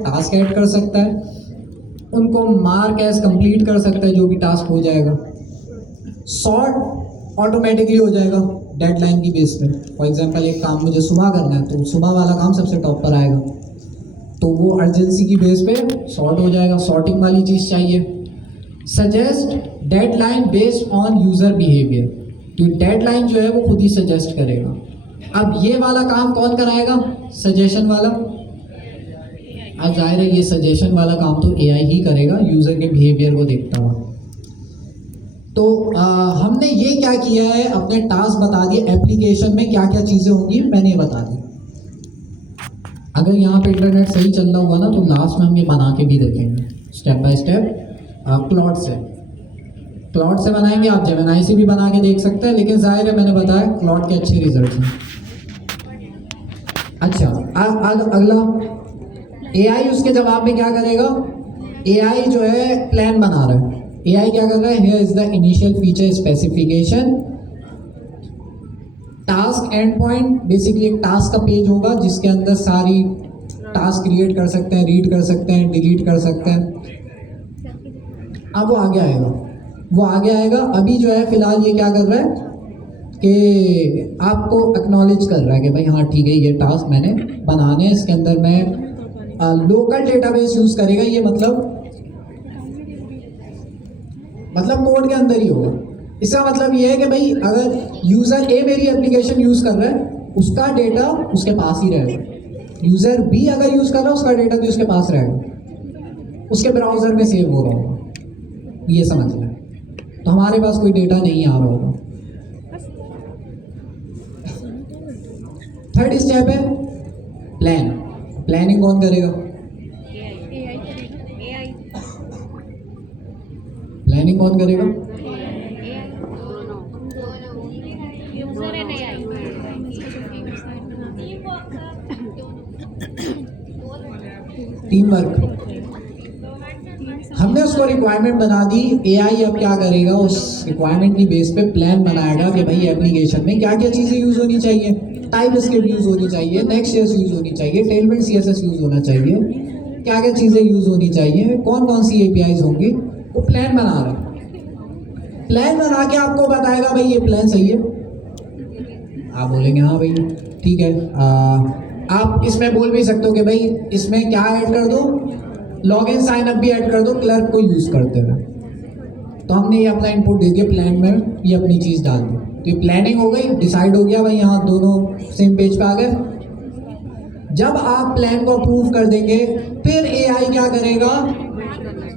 Task add कर सकता है, उनको मार्क एज कंप्लीट कर सकता है जो भी टास्क हो जाएगा। सॉर्ट ऑटोमेटिकली हो जाएगा डेडलाइन की बेस पे। फॉर एग्जांपल एक काम मुझे सुबह करना है तो सुबह वाला काम सबसे टॉप पर आएगा, तो वो अर्जेंसी की बेस पे सॉर्ट हो जाएगा। सॉर्टिंग वाली चीज़ चाहिए। Suggest deadline based on user behaviour, तो डेडलाइन जो है वो खुद ही सजेस्ट करेगा। अब ये वाला काम कौन कराएगा? सजेशन वाला। अब जाहिर है ये सजेशन वाला काम तो एआई ही करेगा यूज़र के बिहेवियर को देखता हुआ। तो हमने ये क्या किया है, अपने टास्क बता दिए, एप्लीकेशन में क्या क्या चीज़ें होंगी मैंने ये बता दी। अगर यहाँ पे इंटरनेट सही चल रहा हुआ ना तो लास्ट में हम ये बना के भी देखेंगे स्टेप बाय स्टेप। क्लॉड से बनाएंगे, आप जेमिनी से भी बना के देख सकते हैं, लेकिन जाहिर है मैंने बताया क्लॉड के अच्छे रिजल्ट हैं। अच्छा, अगला एआई उसके जवाब में क्या करेगा? एआई जो है प्लान बना रहा है। एआई क्या कर रहा है? Here is the initial feature specification. Task and point, basically एक टास्क का पेज होगा जिसके अंदर सारी टास्क क्रिएट कर सकते हैं, रीड कर सकते हैं, डिलीट कर सकते हैं। अब वो आगे आएगा। अभी जो है फिलहाल ये क्या कर रहा है कि आपको एक्नॉलेज कर रहा है कि भाई हाँ ठीक है ये टास्क मैंने बनाने हैं, इसके अंदर मैं लोकल डेटाबेस यूज करेगा। ये मतलब कोड के अंदर ही होगा। इसका मतलब ये है कि भाई अगर यूजर ए मेरी एप्लीकेशन यूज कर रहा है उसका डेटा उसके पास ही रहेगा, यूजर बी अगर यूज कर रहा है उसका डेटा भी उसके पास रहेगा, उसके ब्राउजर में सेव हो रहा होगा। ये समझ लें। तो हमारे पास कोई डेटा नहीं आ रहा होगा। थर्ड स्टेप है प्लानिंग कौन करेगा? प्लानिंग कौन करेगा? Team work. हमने उसको रिक्वायरमेंट बना दी, एआई अब क्या करेगा? उस रिक्वायरमेंट की बेस पे प्लान बनाएगा कि भाई एप्लीकेशन में क्या क्या चीज़ें यूज़ होनी चाहिए। टाइप स्क्रिप्ट यूज़ होनी चाहिए, नेक्स्ट.जेएस यूज़ होनी चाहिए, टेलमेंट सीएसएस यूज़ होना चाहिए, क्या क्या चीज़ें यूज़ होनी चाहिए, कौन कौन सी एपीआईज होंगी, वो प्लान बना रहा है। प्लान बना के आपको बताएगा भाई ये प्लान सही है। आप बोलेंगे हाँ भाई ठीक है। आप इसमें बोल भी सकते हो कि भाई इसमें क्या ऐड कर दो, लॉगिन साइन अप भी ऐड कर दो क्लर्क को यूज़ करते हुए। तो हमने ये अपना इनपुट दे दिया, प्लान में ये अपनी चीज़ डाल दी। तो ये प्लानिंग हो गई, डिसाइड हो गया भाई यहाँ दोनों सेम पेज पे आ गए। जब आप प्लान को अप्रूव कर देंगे फिर एआई क्या करेगा?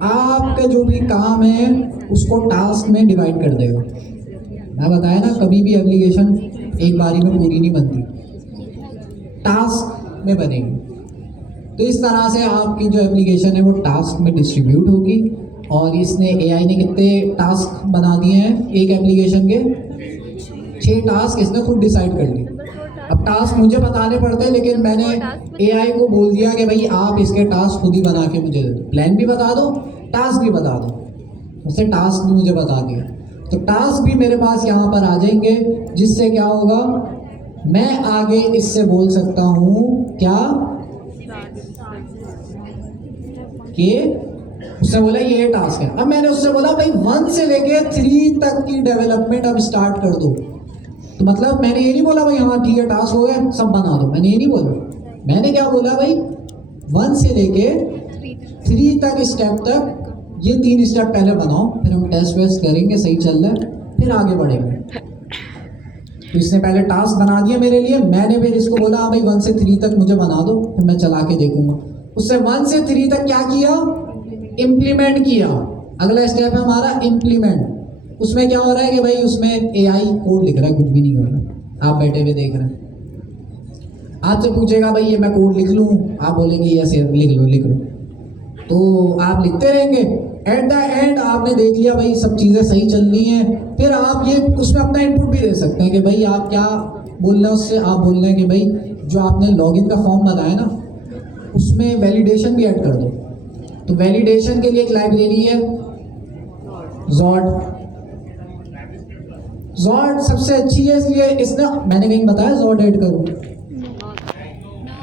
आपका जो भी काम है उसको टास्क में डिवाइड कर देगा। मैं बताया ना कभी भी एप्लीकेशन एक बारी में पूरी नहीं बनती, टास्क में बनेगी। तो इस तरह से आपकी जो एप्लीकेशन है वो टास्क में डिस्ट्रीब्यूट होगी। और इसने एआई ने कितने टास्क बना दिए हैं एक एप्लीकेशन के? 6 टास्क इसने खुद डिसाइड कर लिए। अब टास्क मुझे बताने पड़ते हैं, लेकिन मैंने एआई को बोल दिया कि भाई आप इसके टास्क खुद ही बना के मुझे दे दो, प्लान भी बता दो, टास्क भी बता दो। उससे टास्क भी मुझे बता दिया, तो टास्क भी मेरे पास यहाँ पर आ जाएंगे, जिससे क्या होगा? मैं आगे इससे बोल सकता हूँ क्या कि उसने बोला ये टास्क है। अब मैंने उससे बोला भाई 1 से लेके 3 तक की डेवलपमेंट अब स्टार्ट कर दो। तो मतलब मैंने ये नहीं बोला भाई हाँ ठीक है टास्क हो गया सब बना दो, मैंने ये नहीं बोला। मैंने क्या बोला भाई 1 से लेके 3 तक स्टेप तक ये 3 स्टेप पहले बनाओ, फिर हम टेस्ट वेस्ट करेंगे सही चल रहा है फिर आगे बढ़ेंगे। तो इसने पहले टास्क बना दिया मेरे लिए, मैंने फिर इसको बोला हाँ भाई 1 से 3 तक मुझे बना दो, फिर मैं चला के देखूंगा। उससे 1 से 3 तक क्या किया? इम्प्लीमेंट किया। अगला स्टेप है हमारा इम्प्लीमेंट। उसमें क्या हो रहा है कि भाई उसमें एआई कोड लिख रहा है, कुछ भी नहीं कर रहा, आप बैठे हुए देख रहे हैं। आपसे पूछेगा भाई ये मैं कोड लिख लूँ, आप बोलेंगे यस लिख लो, तो आप लिखते रहेंगे। एट द एंड आपने देख लिया भाई सब चीज़ें सही चलनी है, फिर आप ये उसमें अपना इनपुट भी दे सकते हैं कि भाई आप क्या बोल रहे हैं उससे। आप बोल रहे हैं कि भाई जो आपने लॉगिन का फॉर्म बनाया ना उसमें वैलिडेशन भी ऐड कर दो। तो वैलिडेशन के लिए एक लाइब्रेरी है जॉड सबसे अच्छी है, इसलिए इसने मैंने कहीं बताया जॉड ऐड करूँ,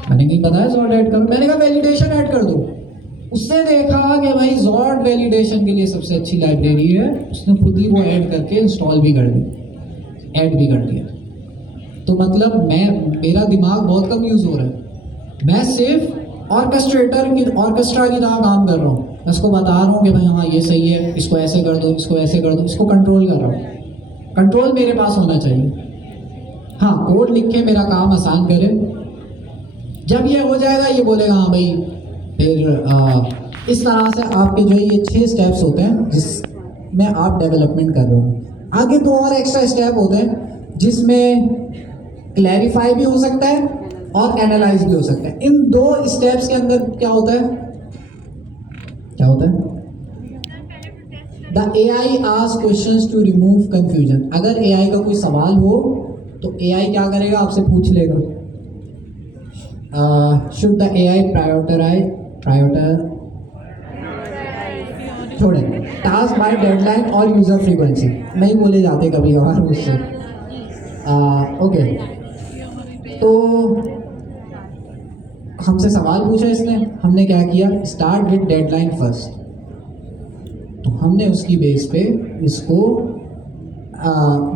मैंने नहीं बताया जॉर्ड ऐड करो, मैंने कहा वैलिडेशन ऐड कर दो। उसने देखा कि भाई जॉर्ड वैलिडेशन के लिए सबसे अच्छी लाइब्रेरी है, उसने खुद ही वो ऐड करके इंस्टॉल भी कर दी, ऐड भी कर दिया। तो मतलब मेरा दिमाग बहुत कम यूज़ हो रहा है, मैं सिर्फ ऑर्केस्ट्रा की तरह काम कर रहा हूँ। मैं उसको बता रहा हूँ कि भाई हाँ ये सही है, इसको ऐसे कर दो, इसको ऐसे कर दो, इसको कंट्रोल कर रहा हूँ। कंट्रोल मेरे पास होना चाहिए। हाँ, कोड लिख के मेरा काम आसान करे। जब ये हो जाएगा ये बोलेगा हाँ भाई, फिर इस तरह से आपके जो ये 6 स्टेप्स होते हैं जिसमें आप डेवलपमेंट कर रहे हो। आगे 2 और एक्स्ट्रा स्टेप होते हैं जिसमें क्लैरिफाई भी हो सकता है और एनालाइज भी हो सकता है। इन 2 स्टेप्स के अंदर क्या होता है, क्या होता है? The AI ask questions to remove confusion. अगर AI का कोई सवाल हो तो AI क्या करेगा, आपसे पूछ लेगा शुड द AI छोड़े टास्क बाय डेडलाइन और यूजर फ्रीक्वेंसी, नहीं बोले जाते कभी कभार मुझसे। ओके, तो हमसे सवाल पूछा इसने, हमने क्या किया, स्टार्ट विद डेडलाइन फर्स्ट। तो हमने उसकी बेस पे इसको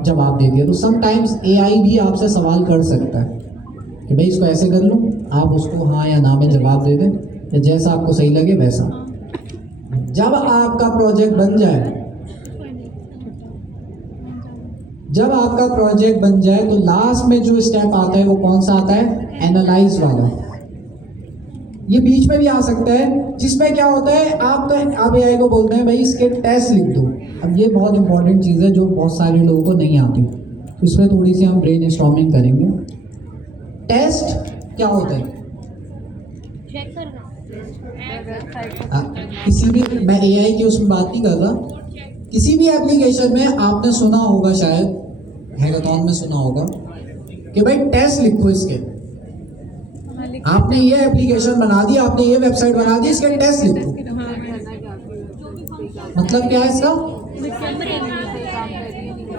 जवाब दे दिया। तो समटाइम्स AI भी आपसे सवाल कर सकता है कि भाई इसको ऐसे कर लूँ, आप उसको हाँ या ना में जवाब दे दें, या जैसा आपको सही लगे वैसा। जब आपका प्रोजेक्ट बन जाए, तो लास्ट में जो स्टेप आता है वो कौन सा आता है, एनालाइज वाला। ये बीच में भी आ सकता है, जिसमें क्या होता है, आप AI को बोलते हैं भाई इसके टेस्ट लिख दो। अब ये बहुत इंपॉर्टेंट चीज़ है जो बहुत सारे लोगों को नहीं आती, तो इसमें थोड़ी सी हम ब्रेन स्टॉर्मिंग करेंगे। टेस्ट क्या होता है, चेक करना। किसी भी, मैं AI की उसमें बात नहीं कर रहा, किसी भी एप्लीकेशन में आपने सुना होगा, शायद हैकाथॉन में सुना होगा कि भाई टेस्ट लिखो इसके। आपने ये एप्लीकेशन बना दी, आपने ये वेबसाइट बना दी, इसके टेस्ट लिखो। मतलब क्या है इसका,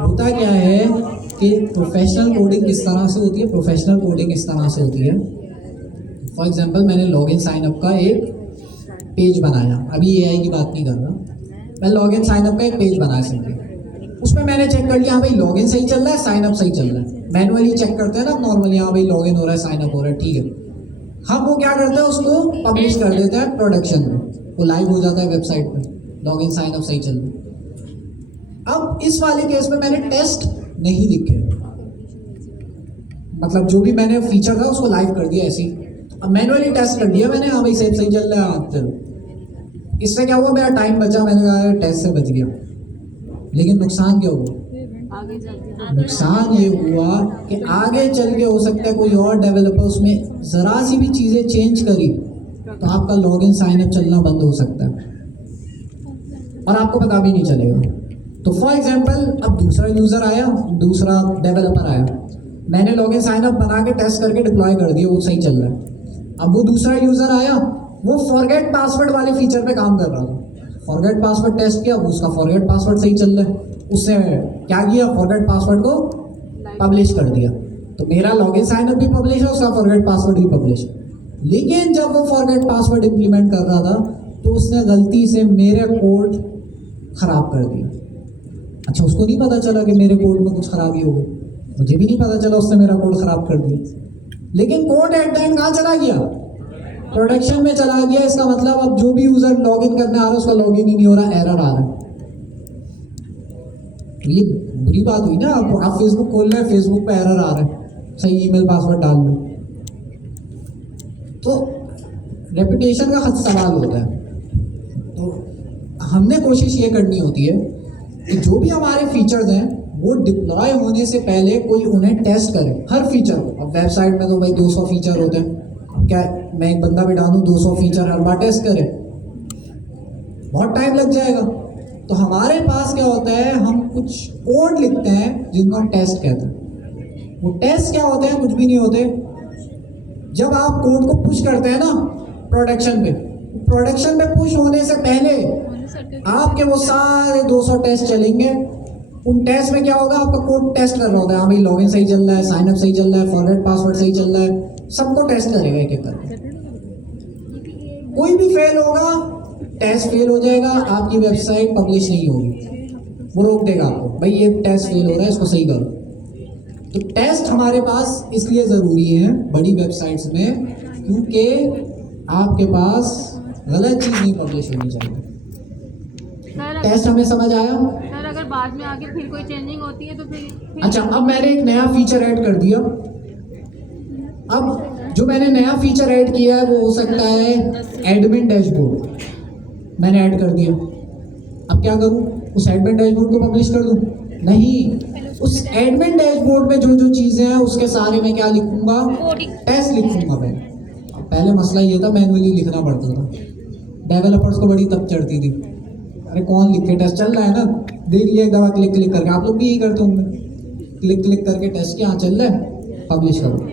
होता क्या है कि प्रोफेशनल कोडिंग किस तरह से होती है, प्रोफेशनल कोडिंग इस तरह से होती है। फॉर एग्जांपल मैंने लॉगिन साइन अप का एक पेज बनाया, अभी AI की बात नहीं कर रहा, मैं लॉगिन साइन अप का एक पेज बनाया सिंपली। उसमें मैंने चेक कर लिया हाँ भाई लॉगिन सही चल रहा है, साइन अप सही चल रहा है। मैनुअली चेक करते हैं ना नॉर्मली, हाँ भाई लॉगिन हो रहा है, साइन अप हो रहा है, ठीक है। हम वो क्या करते हैं, उसको पब्लिश कर देते हैं प्रोडक्शन में, वो लाइव हो जाता है वेबसाइट पे, लॉगिन साइन अप सही चल रहा है। अब इस वाले केस में मैंने टेस्ट नहीं लिखे, मतलब जो भी मैंने फीचर था उसको लाइव कर दिया ऐसे ही। अब मैनुअली टेस्ट कर दिया मैंने, हाँ भाई सही चल रहा है, हाँ चलो। इससे क्या हुआ, मेरा टाइम बचा, मैंने कहा टेस्ट से बच गया। लेकिन नुकसान क्या हुआ, नुकसान ये हुआ कि आगे चल के हो सकता है कोई और डेवलपर उसमें ज़रा सी भी चीज़ें चेंज करी तो आपका लॉगिन साइन अप चलना बंद हो सकता है और आपको पता भी नहीं चलेगा। तो फॉर एग्जांपल अब दूसरा यूज़र आया, दूसरा डेवलपर आया, मैंने लॉगिन साइन अप बना के टेस्ट करके डिप्लॉय कर दिया, वो सही चल रहा है। अब वो दूसरा यूज़र आया, वो फॉरगेट पासवर्ड वाले फीचर पे काम कर रहा था, फॉरगेट पासवर्ड टेस्ट किया, उसका फॉरगेट पासवर्ड सही चल रहा है, उसने क्या किया, फॉरगेट पासवर्ड को पब्लिश कर दिया। तो मेरा लॉगिन साइन अप भी पब्लिश है, उसका फॉरगेट पासवर्ड भी पब्लिश है। लेकिन जब वो फॉरगेट पासवर्ड इंप्लीमेंट कर रहा था तो उसने गलती से मेरे कोड खराब कर दिया। अच्छा, उसको नहीं पता चला कि मेरे कोड में कुछ खराबी हो गई, मुझे भी नहीं पता चला, उसने मेरा कोड खराब कर दिया। लेकिन कोड एट द एंड कहाँ चला गया, प्रोडक्शन में चला गया। इसका मतलब अब जो भी यूजर लॉगिन करने आ रहा है उसका लॉगिन ही नहीं हो रहा, एरर आ रहा है। तो ये बुरी बात हुई ना, आप फेसबुक खोल रहे हैं, फेसबुक पे एरर आ रहा है, सही ईमेल पासवर्ड डाल लो। तो रेपुटेशन का सवाल होता है। तो हमने कोशिश ये करनी होती है कि जो भी हमारे फीचर्स हैं वो डिप्लॉय होने से पहले कोई उन्हें टेस्ट करे, हर फीचर। अब वेबसाइट में तो भाई 200 फीचर होते हैं, अब क्या मैं एक बंदा भी डालूं 200 फीचर हर बार टेस्ट करे, बहुत टाइम लग जाएगा। तो हमारे पास क्या होता है, हम कुछ कोड लिखते हैं जिनको हम टेस्ट कहते हैं। वो टेस्ट क्या होते हैं, कुछ भी नहीं होते। जब आप कोड को पुश करते हैं ना प्रोडक्शन पे पुश होने से पहले आपके वो सारे 200 टेस्ट चलेंगे। उन टेस्ट में क्या होगा, आपका कोड टेस्ट कर रहा होता है, हाँ भाई लॉगिन सही चल रहा है, साइन अप सही चल रहा है, फॉरगेट पासवर्ड सही चल रहा है, सबको टेस्ट करेगा एक एक करके। कोई भी फेल होगा, टेस्ट फेल हो जाएगा, आपकी वेबसाइट पब्लिश नहीं होगी, वो रोक देगा आपको, भाई ये टेस्ट फेल हो रहा है, इसको सही करो। तो टेस्ट हमारे पास इसलिए ज़रूरी है बड़ी वेबसाइट्स में, क्योंकि आपके पास गलत चीज़ नहीं पब्लिश होनी चाहिए। टेस्ट हमें समझ आया? सर अगर बाद में आके फिर कोई चेंजिंग होती है तो फिर अच्छा, अब मैंने एक नया फीचर ऐड कर दिया। अब जो मैंने नया फीचर ऐड किया है वो हो सकता है एडमिन डैशबोर्ड, मैंने ऐड कर दिया। अब क्या करूं, उस एडमिन डैशबोर्ड को पब्लिश कर दूं? नहीं, उस एडमिन डैशबोर्ड में जो जो चीज़ें हैं उसके सारे मैं क्या लिखूंगा, टेस्ट लिखूंगा मैं। पहले मसला ये था मैनुअली लिखना पड़ता था, डेवलपर्स को बड़ी तब चढ़ती थी, अरे कौन लिखे, टेस्ट चल रहा है ना, देख लिया एक दफ़ा क्लिक क्लिक करके। आप लोग भी यही करते होंगे, क्लिक क्लिक करके टेस्ट क्या चल रहा है, पब्लिश करो।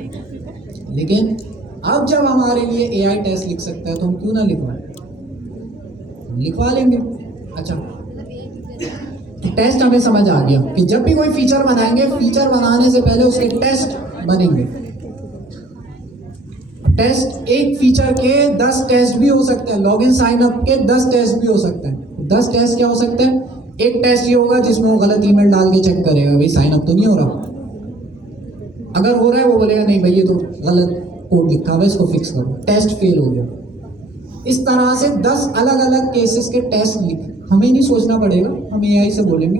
लेकिन अब जब हमारे लिए एआई टेस्ट लिख सकता है तो हम क्यों ना लिखवाएं, लिखवा लेंगे। अच्छा, तो टेस्ट हमें समझ आ गया कि जब भी कोई फीचर बनाएंगे, फीचर बनाने से पहले उसके टेस्ट बनेंगे। टेस्ट, एक फीचर के 10 टेस्ट भी हो सकते हैं, लॉगिन साइन अप के 10 टेस्ट भी हो सकते हैं। 10 टेस्ट क्या हो सकते हैं, एक टेस्ट ये होगा जिसमें वो गलत ईमेल डाल के चेक करेगा भाई साइन अप तो नहीं हो रहा, अगर हो रहा है वो बोलेगा नहीं भाई ये तो गलत कोड लिखा हुआ है, इसको फिक्स करो, टेस्ट फेल हो गया। इस तरह से 10 अलग अलग केसेस के टेस्ट लिख, हमें नहीं सोचना पड़ेगा, हम एआई से बोलेंगे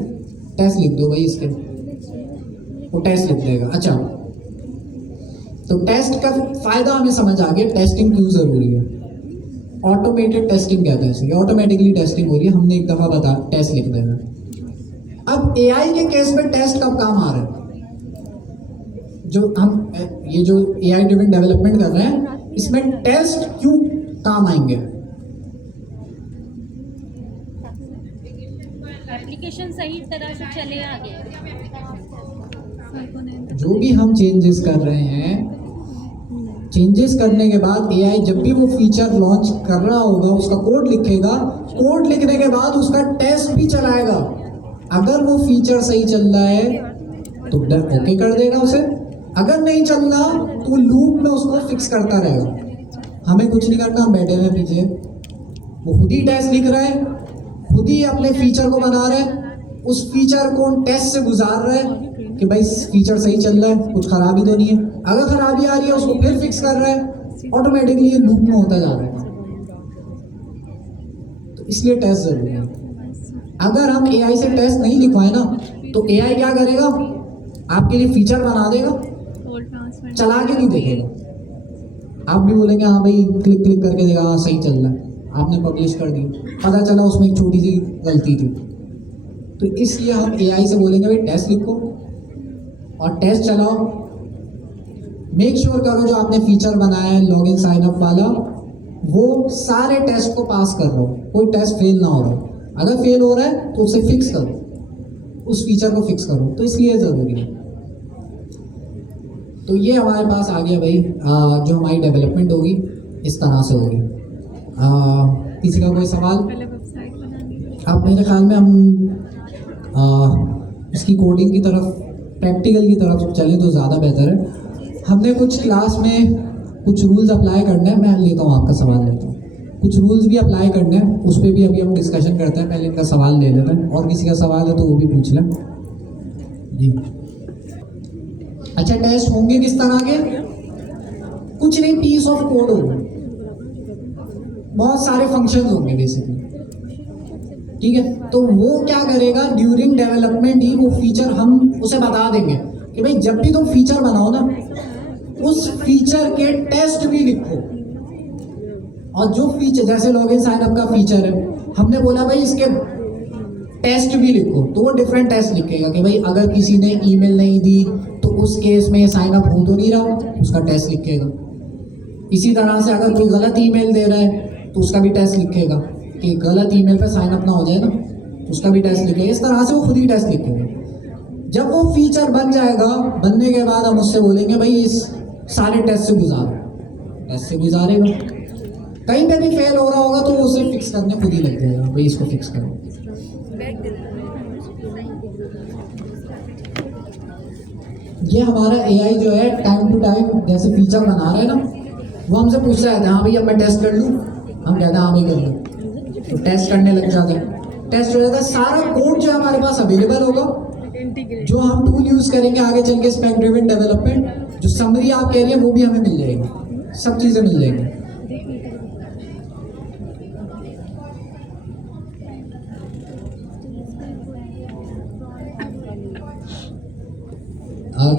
टेस्ट लिख दो भाई इसके, वो टेस्ट लिख देगा। अच्छा, तो टेस्ट का फायदा हमें समझ आ गया, टेस्टिंग क्यों जरूरी है। ऑटोमेटेड टेस्टिंग कहते हैं इसे, ऑटोमेटिकली टेस्टिंग हो रही है, हमने एक दफा बता टेस्ट लिख देना। अब एआई के केस में टेस्ट कब काम आ रहा है, जो हम ये जो एआई ड्रिवन डेवलपमेंट कर रहे हैं इसमें टेस्ट क्यों काम आएंगे। एप्लीकेशन सही तरह से चले आगे। जो भी हम चेंजेस कर रहे हैं, चेंजेस करने के बाद एआई जब भी वो फीचर लॉन्च कर रहा होगा उसका कोड लिखेगा, कोड लिखने के बाद उसका टेस्ट भी चलाएगा। अगर वो फीचर सही चल रहा है तो ओके कर देगा उसे, अगर नहीं चल रहा तो लूप में उसको फिक्स करता रहेगा। हमें कुछ नहीं करना, हम बैठे हुए पीछे, वो खुद ही टेस्ट लिख रहा है, खुद ही अपने फीचर को बना रहा है, उस फीचर को टेस्ट से गुजार रहा है कि भाई फीचर सही चल रहा है, कुछ खराबी तो नहीं है। अगर खराबी आ रही है उसको फिर फिक्स कर रहा है, ऑटोमेटिकली ये लूप में होता जा रहा है। तो इसलिए टेस्ट जरूरी है। अगर हम एआई से टेस्ट नहीं लिखवाए ना तो एआई क्या करेगा, आपके लिए फीचर बना देगा, चला के नहीं देखेगा। आप भी बोलेंगे हाँ भाई क्लिक क्लिक करके देखा, हाँ सही चल रहा है, आपने पब्लिश कर दी, पता चला उसमें एक छोटी सी गलती थी। तो इसलिए हम एआई से बोलेंगे भाई टेस्ट लिखो और टेस्ट चलाओ, मेक श्योर करो जो आपने फीचर बनाया है लॉगिन साइन अप वाला वो सारे टेस्ट को पास कर रहा हो, कोई टेस्ट फेल ना हो रहा हो। अगर फेल हो रहा है तो उसे फिक्स करो, उस फीचर को फिक्स करो। तो इसलिए ज़रूरी है। तो ये हमारे पास आ गया भाई, जो हमारी डेवलपमेंट होगी इस तरह से होगी। किसी का कोई सवाल? अब मेरे ख्याल में हम इसकी कोडिंग की तरफ, प्रैक्टिकल की तरफ चलें तो ज़्यादा बेहतर है। हमने कुछ क्लास में कुछ रूल्स अप्लाई करने हैं, मैं लेता हूँ आपका सवाल लेता हूँ, कुछ रूल्स भी अप्लाई करने हैं, उस पर भी अभी हम डिस्कशन करते हैं। पहले इनका सवाल ले लेते हैं, और किसी का सवाल है तो वो भी पूछ लें जी। अच्छा, टेस्ट होंगे किस तरह के? कुछ नहीं, पीस ऑफ कोड होगा, बहुत सारे फंक्शंस होंगे बेसिकली, ठीक है। तो वो क्या करेगा, ड्यूरिंग डेवलपमेंट ही वो फीचर हम उसे बता देंगे कि भाई जब भी तुम फीचर बनाओ ना उस फीचर के टेस्ट भी लिखो। और जो फीचर, जैसे लॉगिन साइन अप का फीचर है, हमने बोला भाई इसके टेस्ट भी लिखो, तो वो डिफरेंट टेस्ट लिखेगा कि भाई अगर किसी ने ईमेल नहीं दी तो उस केस में साइन अप हो तो नहीं रहा, उसका टेस्ट लिखेगा। इसी तरह से अगर कोई गलत ईमेल दे रहा है तो उसका भी टेस्ट लिखेगा कि गलत ईमेल पे साइन अप ना हो जाए ना, उसका भी टेस्ट लिखेगा। इस तरह से वो खुद ही टेस्ट लिखेगा। जब वो फीचर बन जाएगा, बनने के बाद हम उससे बोलेंगे भाई इस सारे टेस्ट से गुजारो, टेस्ट से गुजारेगा। कहीं पे भी फेल हो रहा होगा तो वो उसे फिक्स करने खुद ही लग जाएगा, भाई इसको फिक्स करो। ये हमारा एआई जो है टाइम टू टाइम जैसे फीचर बना रहे हैं ना, वो हमसे पूछ रहा है हाँ भैया मैं टेस्ट कर लूँ, हम कहते हैं हाँ भाई कर लो, तो टेस्ट करने लग जाते हैं, टेस्ट हो जाता है, सारा कोड जो है हमारे पास अवेलेबल होगा, जो हम टूल यूज़ करेंगे आगे चल के स्पेक ड्रिवन डेवलपमेंट, जो समरी आप कह रही है वो भी हमें मिल जाएगी, सब चीज़ें मिल जाएंगी।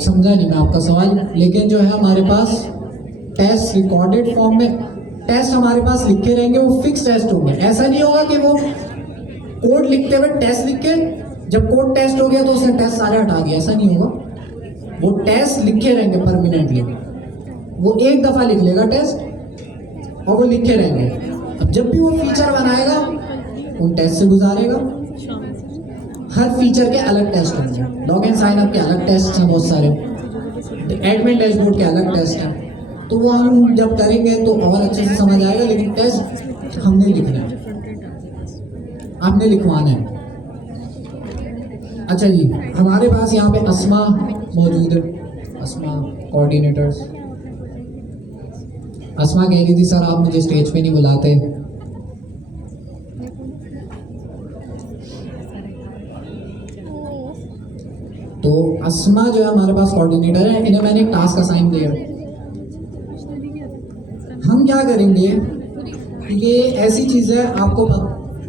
समझा नहीं मैं आपका सवाल, लेकिन जो है हमारे पास टेस्ट रिकॉर्डेड फॉर्म में टेस्ट हमारे पास लिखे रहेंगे, वो फिक्स टेस्ट होंगे। ऐसा नहीं होगा कि वो कोड लिखते हुए टेस्ट लिख के जब कोड टेस्ट हो गया तो उसने टेस्ट सारे हटा दिया, ऐसा नहीं होगा। वो टेस्ट लिखे रहेंगे परमानेंटली, वो एक दफ़ा लिख लेगा टेस्ट और वो लिखे रहेंगे। अब जब भी वो फीचर बनाएगा उन टेस्ट से गुजारेगा, हर फीचर के अलग टेस्ट होंगे, लॉग इन साइन अप के अलग टेस्ट हैं बहुत सारे, एडमिन डैशबोर्ड के अलग टेस्ट हैं, तो वो हम जब करेंगे तो और अच्छे से समझ आएगा। लेकिन टेस्ट हमने लिखना है, आपने लिखवाना है। अच्छा जी, हमारे पास यहाँ पे अस्मा मौजूद है, अस्मा कोऑर्डिनेटर्स। अस्मा कह रही थी सर आप मुझे स्टेज पे नहीं बुलाते। तो अस्मा जो है हमारे पास कोऑर्डिनेटर है, इन्हें मैंने एक टास्क असाइन दिया। हम क्या करेंगे, ये ऐसी चीज़ है आपको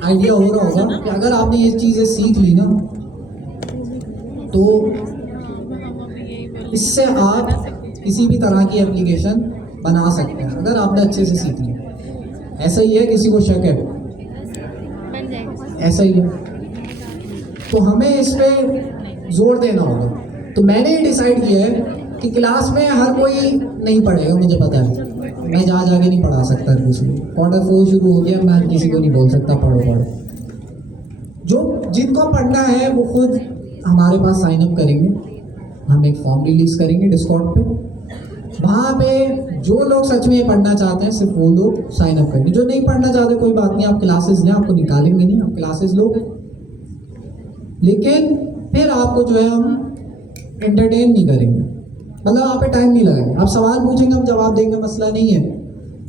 आइडिया हो रहा होगा कि अगर आपने ये चीज़ें सीख ली ना तो इससे आप किसी भी तरह की एप्लीकेशन बना सकते हैं, अगर आपने अच्छे से सीख लिया। ऐसा ही है, किसी को शक है? ऐसा ही है। तो हमें इस पे जोर देना होगा। तो मैंने ये डिसाइड किया है कि क्लास में हर कोई नहीं पढ़ेगा, मुझे पता है मैं जा जाके नहीं पढ़ा सकता हर किसी को। क्वार्टर 4 शुरू हो गया, मैं हर किसी को नहीं बोल सकता पढ़ो पढ़ो। जो जिनको पढ़ना है वो खुद हमारे पास साइन अप करेंगे, हम एक फॉर्म रिलीज करेंगे डिस्कॉर्ड पे, वहाँ पे जो लोग सच में ये पढ़ना चाहते हैं सिर्फ वो लोग साइन अप करेंगे। जो नहीं पढ़ना चाहते कोई बात नहीं, आप क्लासेस लें, आपको निकालेंगे नहीं, आप क्लासेस लो, लेकिन फिर आपको जो है हम एंटरटेन नहीं करेंगे, मतलब आप पे टाइम नहीं लगाएंगे। आप सवाल पूछेंगे हम जवाब देंगे, मसला नहीं है,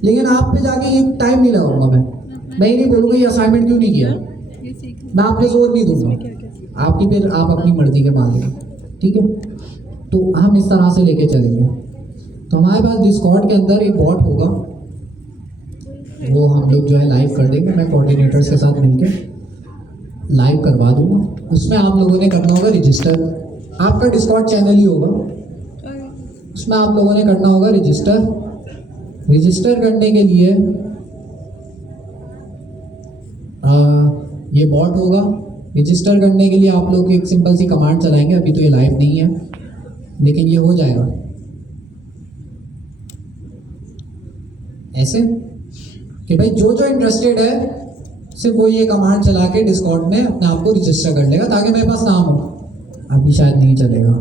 लेकिन आप पे जाके ये टाइम नहीं लगाऊंगा मैं ही नहीं बोलूँगा ये असाइनमेंट क्यों नहीं किया, मैं आप पे जोर नहीं दूंगा, आपकी फिर आप अपनी मर्जी के मालिक, ठीक है। तो हम इस तरह से लेके चलेंगे। तो हमारे पास डिस्कॉर्ड के अंदर एक बॉट होगा, वो हम लोग जो है लाइव कर देंगे, मैं कोऑर्डिनेटर्स के साथ मिलकर लाइव करवा दूंगा। उसमें आप लोगों ने करना होगा रजिस्टर, आपका डिस्कॉर्ड चैनल ही होगा, उसमें आप लोगों ने करना होगा रजिस्टर करने के लिए ये बॉट होगा। रजिस्टर करने के लिए आप लोग एक सिंपल सी कमांड चलाएंगे, अभी तो ये लाइव नहीं है लेकिन ये हो जाएगा ऐसे कि भाई जो जो इंटरेस्टेड है सिर्फ वो ये कमांड चला के डिस्कॉर्ड में अपने आप को रजिस्टर कर लेगा, ताकि मेरे पास नाम हो। अभी शायद नहीं चलेगा,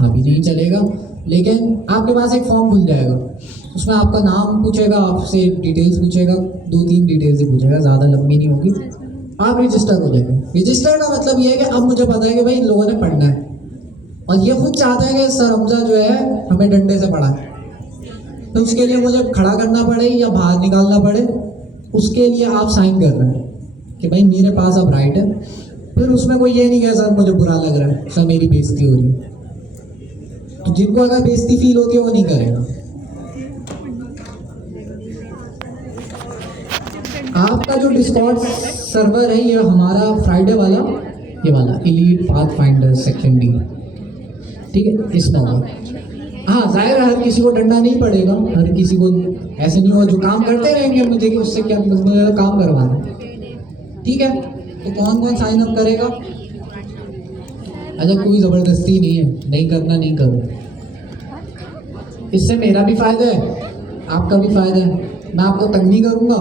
अभी नहीं चलेगा, लेकिन आपके पास एक फॉर्म खुल जाएगा, उसमें आपका नाम पूछेगा, आपसे डिटेल्स पूछेगा, 2-3 डिटेल्स ही पूछेगा, ज़्यादा लंबी नहीं होगी, आप रजिस्टर हो जाएंगे। रजिस्टर का मतलब ये है कि अब मुझे पता है कि भाई इन लोगों ने पढ़ना है, और ये खुद चाहता है कि सर हमजा जो है हमें डंडे से पढ़ाए, तो उसके लिए मुझे खड़ा करना पड़े या बाहर निकालना पड़े, उसके लिए आप साइन कर रहे हैं कि भाई मेरे पास अब राइट है। फिर उसमें कोई ये नहीं कहे सर मुझे बुरा लग रहा है, सर मेरी बेइज्जती हो रही है, तो जिनको अगर बेइज्जती फील होती है वो नहीं करेगा। आपका जो डिस्कॉर्ड सर्वर है ये हमारा फ्राइडे वाला, ये वाला एलीट पाथफाइंडर सेक्शन डी, ठीक है, इसमें होगा। हाँ जाहिर है हर किसी को डंडा नहीं पड़ेगा, हर किसी को ऐसे नहीं होगा, जो काम करते रहेंगे मुझे कि उससे क्या, बस मुझे काम करवाना, ठीक है। तो कौन कौन साइन अप करेगा? अच्छा कोई ज़बरदस्ती नहीं है, नहीं करना नहीं करो, इससे मेरा भी फ़ायदा है आपका भी फ़ायदा है, मैं आपको तंग नहीं करूँगा,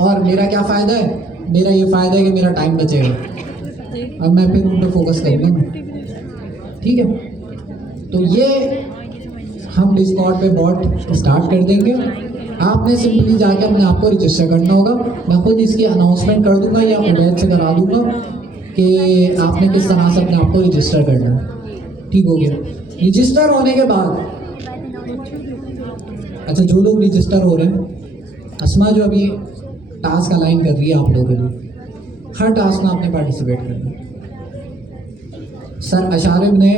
और मेरा क्या फ़ायदा है, मेरा ये फ़ायदा है कि मेरा टाइम बचेगा, अब मैं फिर उन पर फोकस करूँगा, ठीक है। तो ये हम डिस्कॉर्ड पे बॉट स्टार्ट कर देंगे, आपने सिंपली जाके अपने आप को रजिस्टर करना होगा। मैं खुद इसकी अनाउंसमेंट कर दूंगा या उबैद से करा दूंगा कि आपने किस तरह से अपने आप को रजिस्टर करना है, ठीक हो गया। रजिस्टर होने के बाद, अच्छा जो लोग रजिस्टर हो रहे हैं, अस्मा जो अभी टास्क अलाइन कर रही है आप लोगों के लिए, हर टास्क में आपने पार्टिसिपेट करना है। सर अशारिब ने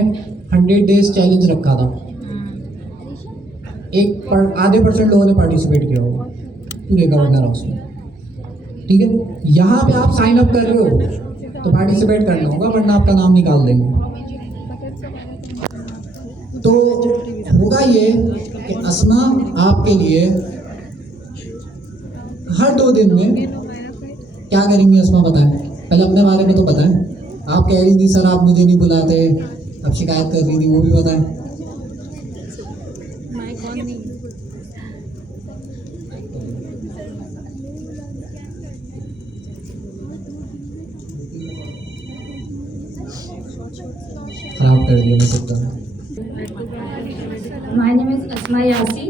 100 डेज चैलेंज रखा था, आधे % लोगों ने पार्टिसिपेट किया होगा, पूरे गवर्नर हाउस में, ठीक है। यहाँ पे आप साइन अप कर रहे हो तो पार्टिसिपेट करना होगा, वरना आपका नाम निकाल देंगे। तो होगा ये कि अस्मा आपके लिए हर 2 दिन में क्या करेंगी अस्मा बताएं, पहले अपने बारे में तो बताएं। आप कह रही थी सर आप मुझे नहीं बुलाते, अब शिकायत कर रही थी, वो भी बताएं। खराब कर दिया मैं सकता हूँ। माय नेम इज़ अस्मा यासी।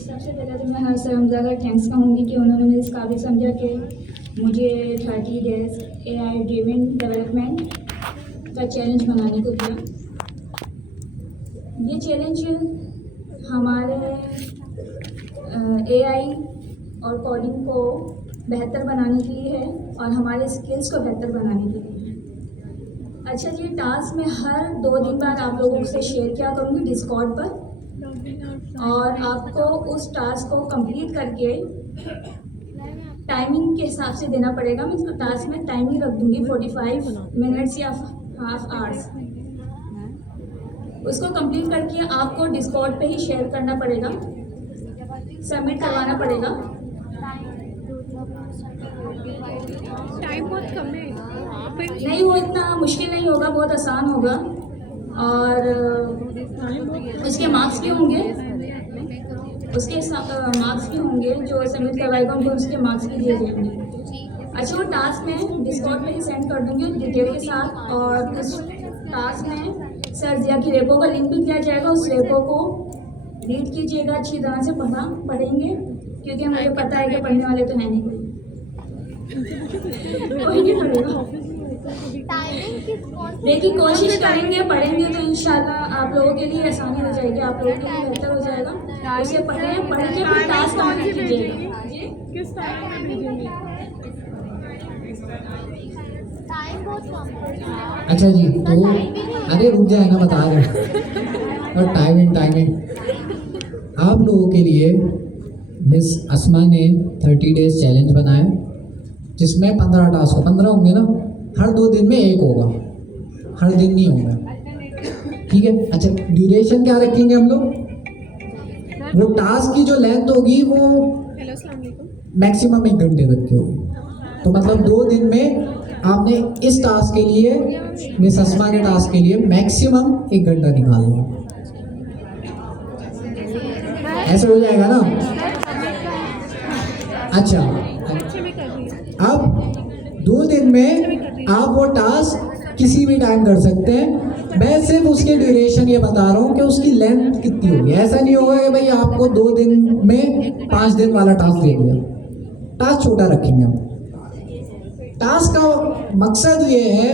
सबसे पहले तो मैं हर सर हमजा का थैंक्स कहूँगी कि उन्होंने मुझे इस काबिल समझा कि मुझे 30 डेज AI ड्रिवन डेवलपमेंट का चैलेंज बनाने को दिया। ये चैलेंज हमारे AI और कोडिंग को बेहतर बनाने के लिए है और हमारे स्किल्स को बेहतर बनाने के लिए है। अच्छा जी, टास्क में हर 2 दिन बाद आप लोगों से शेयर किया करूँगी डिस्कॉर्ड पर, और आपको उस टास्क को कंप्लीट करके टाइमिंग के हिसाब से देना पड़ेगा। मैं इसको टास्क में टाइमिंग रख दूँगी 45 मिनट्स या हाफ आवर्स। उसको कंप्लीट करके आपको डिस्कॉर्ड पे ही शेयर करना पड़ेगा, सबमिट करवाना पड़ेगा। टाइम बहुत कम है नहीं, वो इतना मुश्किल नहीं होगा, बहुत आसान होगा, और उसके मार्क्स भी होंगे, उसके मार्क्स भी होंगे जो सबमिट करवाएगा उनको उसके मार्क्स भी दिए जाएंगे। अच्छा, वो टास्क में डिस्कॉर्ड पे ही सेंड कर दूँगी डिटेल के साथ, और उस टास्क में सर जिया की रेपो का लिंक भी दिया जाएगा। उस रेपो को रीड कीजिएगा, अच्छी तरह से पढ़ेंगे, क्योंकि मुझे पता है कि पढ़ने वाले तो हैं नहीं कोई नहीं पढ़ेगा। लेकिन कोशिश करेंगे, पढ़ेंगे तो इंशाल्लाह आप लोगों के लिए आसानी हो जाएगी, आप लोगों के लिए बेहतर हो जाएगा। उसे पढ़ के फिर टास्क कंप्लीट कीजिएगा। अच्छा जी, तो अरे रुक जाए ना, बता रहे और टाइमिंग आप लोगों के लिए मिस अस्मा ने 30 डेज चैलेंज बनाया, जिसमें 15 टास्क 15 होंगे ना, हर 2 दिन में एक होगा, हर दिन नहीं होगा, ठीक है। अच्छा, ड्यूरेशन क्या रखेंगे हम लोग, वो टास्क की जो लेंथ होगी वो मैक्सिमम 1 घंटे तक की होगी। तो मतलब 2 दिन में आपने इस टास्क के लिए, मिस अस्मा के टास्क के लिए मैक्सिमम 1 घंटा निकालना, ऐसे हो जाएगा ना। अच्छा, अब 2 दिन में आप वो टास्क किसी भी टाइम कर सकते हैं। मैं सिर्फ उसकी ड्यूरेशन ये बता रहा हूँ कि उसकी लेंथ कितनी होगी। ऐसा नहीं होगा कि भाई आपको 2 दिन में 5 दिन वाला टास्क दे दिया, टास्क छोटा रखेंगे हम। टास्क का मकसद ये है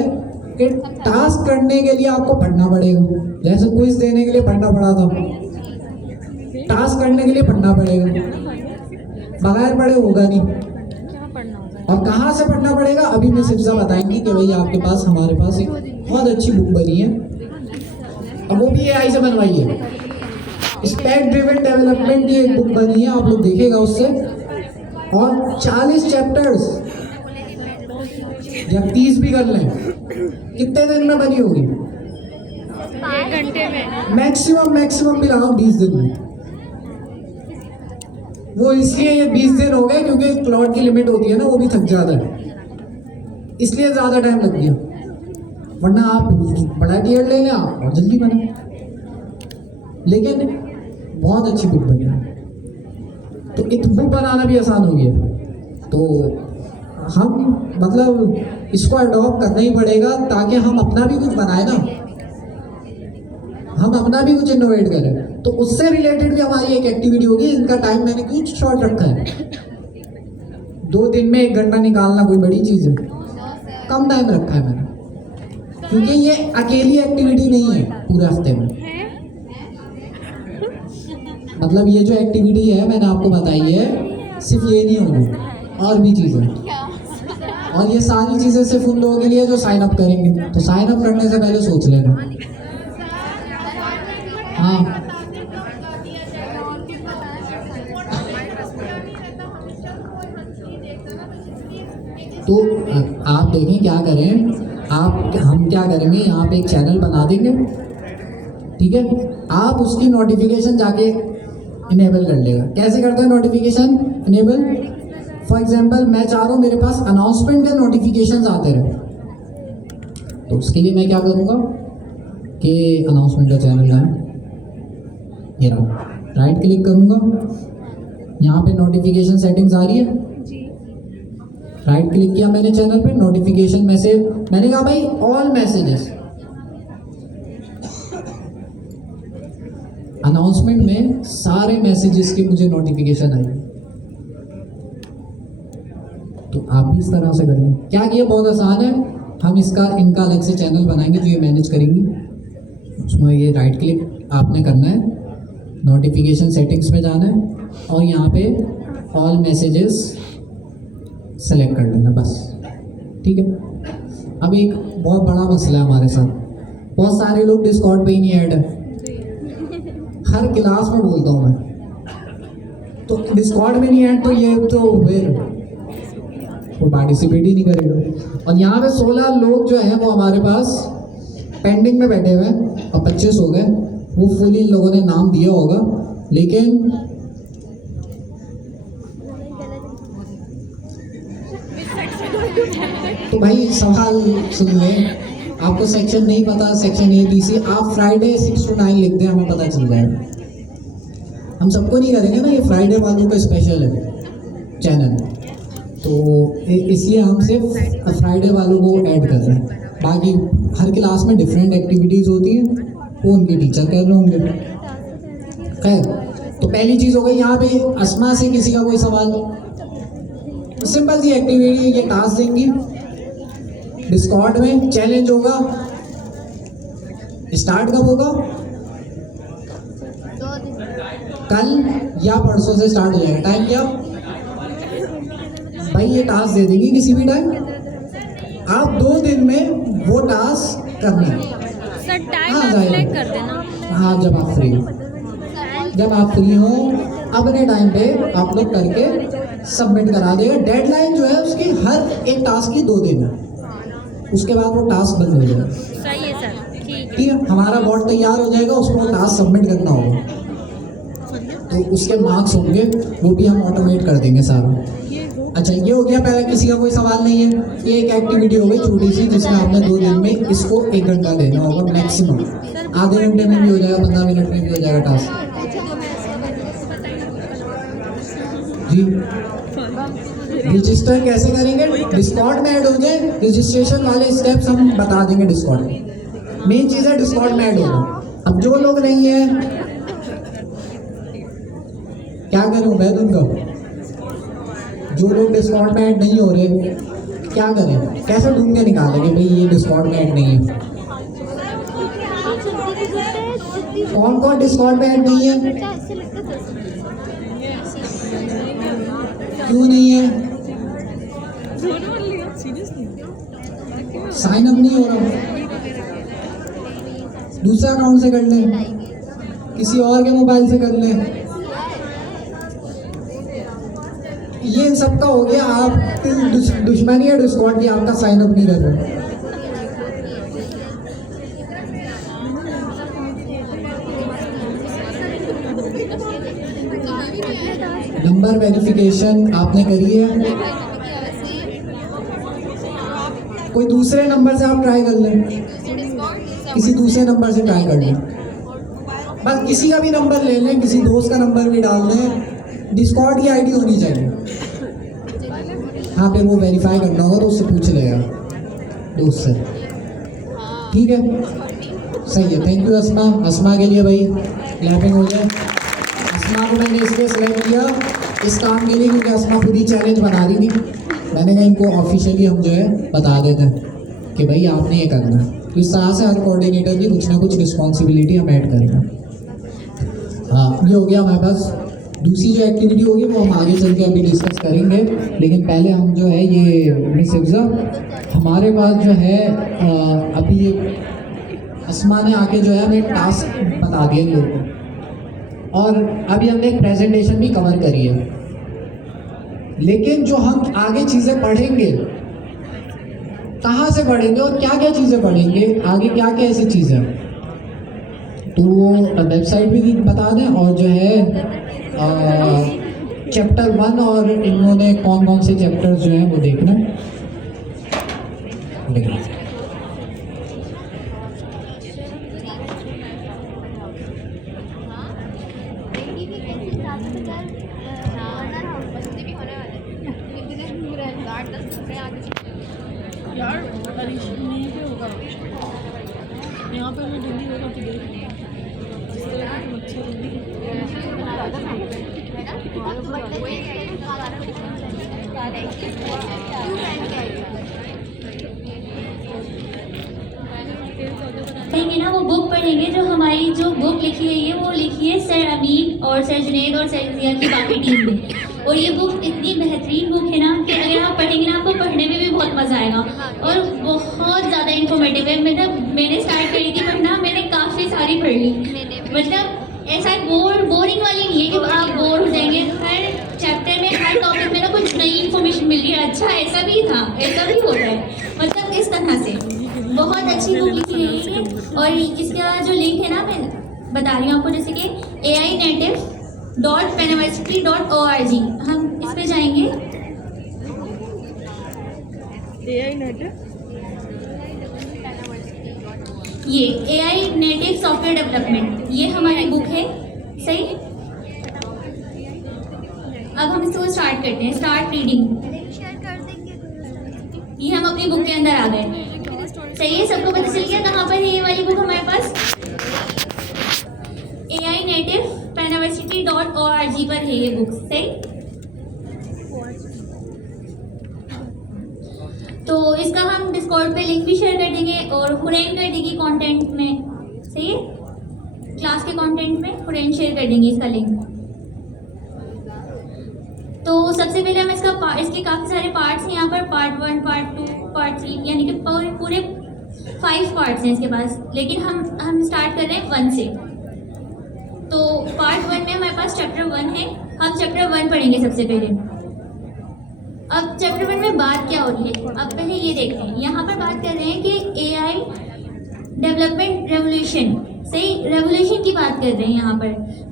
कि टास्क करने के लिए आपको पढ़ना पड़ेगा, जैसे क्विज देने के लिए पढ़ना पड़ा था, टास्क करने के लिए पढ़ना पड़ेगा, बगैर पढ़े होगा नहीं। और कहाँ से पढ़ना पड़ेगा अभी मैं सिर्फ बताएंगी कि भाई आपके पास, हमारे पास एक बहुत अच्छी बुक बनी है, अब वो भी AI से बनवाई है, स्पेक ड्रिवन डेवलपमेंट की एक बुक बनी है, आप लोग देखेगा उससे, और 40 चैप्टर्स जब 30 भी कर लें, कितने दिन में बनी होगी, 1 घंटे में मैक्सिमम भी लगाओ 20 दिन में। वो इसलिए ये 20 दिन हो गए क्योंकि क्लॉट की लिमिट होती है ना, वो भी थक जाता है, इसलिए ज़्यादा टाइम लग गया, वरना आप बड़ा टीयर ले लें आप और जल्दी बने। लेकिन बहुत अच्छी बुक बनी है, तो एक बुक बनाना भी आसान हो गया। तो हम मतलब इसको अडॉप्ट करना ही पड़ेगा ताकि हम अपना भी कुछ बनाए ना, हम अपना भी कुछ इनोवेट करें। तो उससे रिलेटेड भी हमारी एक एक्टिविटी होगी। इनका टाइम मैंने कुछ शॉर्ट रखा है, 2 दिन में 1 घंटा निकालना कोई बड़ी चीज़ है, कम टाइम रखा है मैंने। क्योंकि ये अकेली एक्टिविटी नहीं है पूरे हफ्ते में। मतलब ये जो एक्टिविटी है मैंने आपको बताई है, सिर्फ ये नहीं होगी, और भी चीज़ें, और ये सारी चीज़ें सिर्फ उन लोगों के लिए जो साइन अप करेंगे। तो साइन अप करने से पहले सोच लेना। हाँ, तो आप देखें क्या करें, हम क्या करेंगे, यहाँ पे एक चैनल बना देंगे, ठीक है। आप उसकी नोटिफिकेशन जाके इनेबल कर लेगा। कैसे करते हैं नोटिफिकेशन इनेबल? फॉर एग्जांपल मैं चाह रहा हूँ मेरे पास अनाउंसमेंट के नोटिफिकेशन आते रहे, तो उसके लिए मैं क्या करूँगा कि अनाउंसमेंट का चैनल है, ये रहा, राइट क्लिक करूँगा, यहाँ पे नोटिफिकेशन सेटिंग्स आ रही है, राइट क्लिक किया मैंने चैनल पे, नोटिफिकेशन मैसेज, मैंने कहा भाई ऑल मैसेजेस। अनाउंसमेंट में सारे मैसेजेस की मुझे नोटिफिकेशन आई, तो आप भी इस तरह से करेंगे। क्या किया, बहुत आसान है, हम इनका अलग से चैनल बनाएंगे जो ये मैनेज करेंगी। उसमें ये राइट क्लिक आपने करना है, नोटिफिकेशन सेटिंग्स पे जाना है और यहाँ पे ऑल मैसेजेस सेलेक्ट कर लेना, बस, ठीक है। अब एक बहुत बड़ा मसला है हमारे साथ, बहुत सारे लोग डिस्कॉर्ड पे ही नहीं ऐड है। हर क्लास में बोलता हूँ मैं, तो डिस्कॉर्ड में नहीं ऐड तो ये तो फिर वो पार्टिसिपेट ही नहीं करेगा। और यहाँ पे 16 लोग जो हैं वो हमारे पास पेंडिंग में बैठे हुए हैं, और 25 हो गए, वो फुल इन लोगों ने नाम दिया होगा, लेकिन तो भाई सवाल सुन लें, आपको सेक्शन नहीं पता, सेक्शन ABC, आप फ्राइडे 6 to 9 लिख दें, हमें पता चल जाएगा। हम सबको नहीं करेंगे ना, ये फ्राइडे वालों का स्पेशल है चैनल, तो इसलिए हम सिर्फ फ्राइडे वालों को ऐड कर रहे हैं। बाकी हर क्लास में डिफरेंट एक्टिविटीज़ होती हैं, वो उनके टीचर कर रहे होंगे। खैर, तो पहली चीज़ हो गई, यहाँ पे अस्मा से किसी का कोई सवाल? सिंपल सी एक्टिविटी, ये टास्क देंगी, डिस्कॉर्ड में चैलेंज होगा, स्टार्ट कब होगा? कल या परसों से स्टार्ट हो जाएगा। टाइम क्या भाई? ये टास्क दे देंगी किसी भी टाइम, आप 2 दिन में वो टास्क करना है। सर टाइम हाँ, आप सिलेक्ट कर देना। हाँ, जब आप फ्री हो अपने टाइम पे आप लोग करके सबमिट करा देगा। डेडलाइन जो है उसकी हर एक टास्क की 2 दिन है, उसके बाद वो टास्क बंद हो जाएगा। सही है सर, ठीक ठीक है, हमारा बॉट तैयार हो जाएगा, उसको टास्क सबमिट करना होगा, तो उसके मार्क्स होंगे, वो भी हम ऑटोमेट कर देंगे सारा। अच्छा, ये हो गया पहले, किसी का कोई सवाल नहीं है? ये एक एक्टिविटी हो गई छोटी सी, जिसमें आपने 2 दिन में इसको 1 घंटा देना होगा मैक्सिमम। आधे घंटे में भी हो जाएगा, 15 मिनट में भी हो जाएगा टास्क। जी, रजिस्टर कैसे करेंगे? डिस्कॉर्ड में ऐड हो जाए, रजिस्ट्रेशन वाले स्टेप्स हम बता देंगे डिस्कॉर्ड में। मेन चीज़ है डिस्कॉर्ड में ऐड होगा। अब जो लोग नहीं है, क्या करूं मैं उनका? जो लोग डिस्कॉर्ड में ऐड नहीं हो रहे, क्या करें? कैसे ढूंढ के निकालें कि भाई ये डिस्कॉर्ड में ऐड नहीं है? कौन कौन डिस्कॉर्ड में ऐड नहीं है? क्यों नहीं है? साइन अप नहीं हो रहा, दूसरा अकाउंट से कर लें, किसी और के मोबाइल से कर लें। ये इन सब का हो गया, आप दुश्मनी है डिस्कॉर्ड की, आपका साइन अप नहीं कर रहा। नंबर वेरिफिकेशन आपने करी है, कोई दूसरे नंबर से आप ट्राई कर लें, किसी दूसरे नंबर से ट्राई कर लें, बस किसी का भी नंबर ले लें, किसी दोस्त का नंबर भी डाल दें, डिस्कॉर्ड की आईडी होनी चाहिए। हाँ, पे वो वेरीफाई करना होगा तो उससे पूछ लेगा दोस्त से, ठीक है? सही है, थैंक यू अस्मा। अस्मा के लिए भाई क्लैपिंग हो जाए। अस्मा को मैंने इसलिए सेलेक्ट किया इस काम के लिए क्योंकि अस्मा खुद ही चैलेंज बना रही थी। मैंने कहा इनको ऑफिशियली हम जो है बता देते हैं कि भाई आपने ये करना है। तो इस तरह से हर कोऑर्डिनेटर की कुछ ना कुछ रिस्पॉन्सिबिलिटी हम ऐड करेंगे। हाँ, ये हो गया हमारे पास। दूसरी जो एक्टिविटी होगी वो हम आगे चल के अभी डिस्कस करेंगे, लेकिन पहले हम जो है ये मिस हिफ्जा, हमारे पास जो है अभी अस्मा ने आके जो है हमें टास्क बता दिए लोगों को, और अभी हमने एक प्रेजेंटेशन भी कवर करी है। लेकिन जो हम आगे चीज़ें पढ़ेंगे, कहाँ से पढ़ेंगे और क्या क्या चीज़ें पढ़ेंगे, आगे क्या क्या ऐसी चीज़ें, तो वो वेबसाइट भी बता दें, और जो है चैप्टर 1 और इन्होंने कौन कौन से चैप्टर्स जो हैं वो देखना। यार नहीं पे होगा यहाँ पे मैं जल्दी होगा तो देख पढ़ेंगे ना, वो बुक पढ़ेंगे जो हमारी जो बुक लिखी गई है वो लिखी है सर अमीन और सर जुनैद और सर जिया की बाकी टीम ने। और ये बुक इतनी बेहतरीन बुक है ना कि अगर आप पढ़ेंगे ना आपको पढ़ने में भी बहुत मज़ा आएगा और बहुत ज़्यादा इन्फॉर्मेटिव है। मतलब मैंने स्टार्ट करी थी पढ़ना, मैंने काफ़ी सारी पढ़ ली। मतलब ऐसा बोरिंग वाली नहीं है कि आप बोर हो जाएंगे। हर चैप्टर में हर टॉपिक में ना कुछ नई इन्फॉर्मेशन मिल रही है। अच्छा ऐसा भी था, ऐसा भी होता है, मतलब इस तरह से बहुत अच्छी बुक लिखी गई है। और इसका जो लिंक है ना मैं बता रही हूँ आपको, जैसे कि AInative.penuniversity.org, हम इस पे जाएंगे। ये AI नेटिव सॉफ्टवेयर डेवलपमेंट, ये हमारी बुक है। सही, अब हम इसको स्टार्ट करते हैं। स्टार्ट रीडिंग, ये हम अपनी बुक के अंदर आ गए। सही है, सबको पता चल गया कहाँ पर है ये वाली बुक हमारे पास? AInative.penuniversity.org पर है ये बुक। सही, तो इसका हम डिस्कॉर्ड पे लिंक भी शेयर कर देंगे और हुरैन कर देगी कंटेंट में। सही है, क्लास के कंटेंट में हुरैन शेयर कर देंगे इसका लिंक। तो सबसे पहले हम इसके काफ़ी सारे पार्ट्स हैं यहाँ पर, पार्ट 1, पार्ट 2, पार्ट 3, यानी कि पूरे 5 पार्ट्स हैं इसके पास। लेकिन हम स्टार्ट कर रहे हैं 1 से। तो पार्ट 1 में हमारे पास चैप्टर 1 है, हम चैप्टर 1 पढ़ेंगे सबसे पहले। अब चैप्टर 1 में बात क्या हो रही है, अब पहले ये देखते हैं। यहाँ पर बात कर रहे हैं कि AI डेवलपमेंट रेवोल्यूशन। सही, रेवोल्यूशन की बात कर रहे हैं यहाँ पर।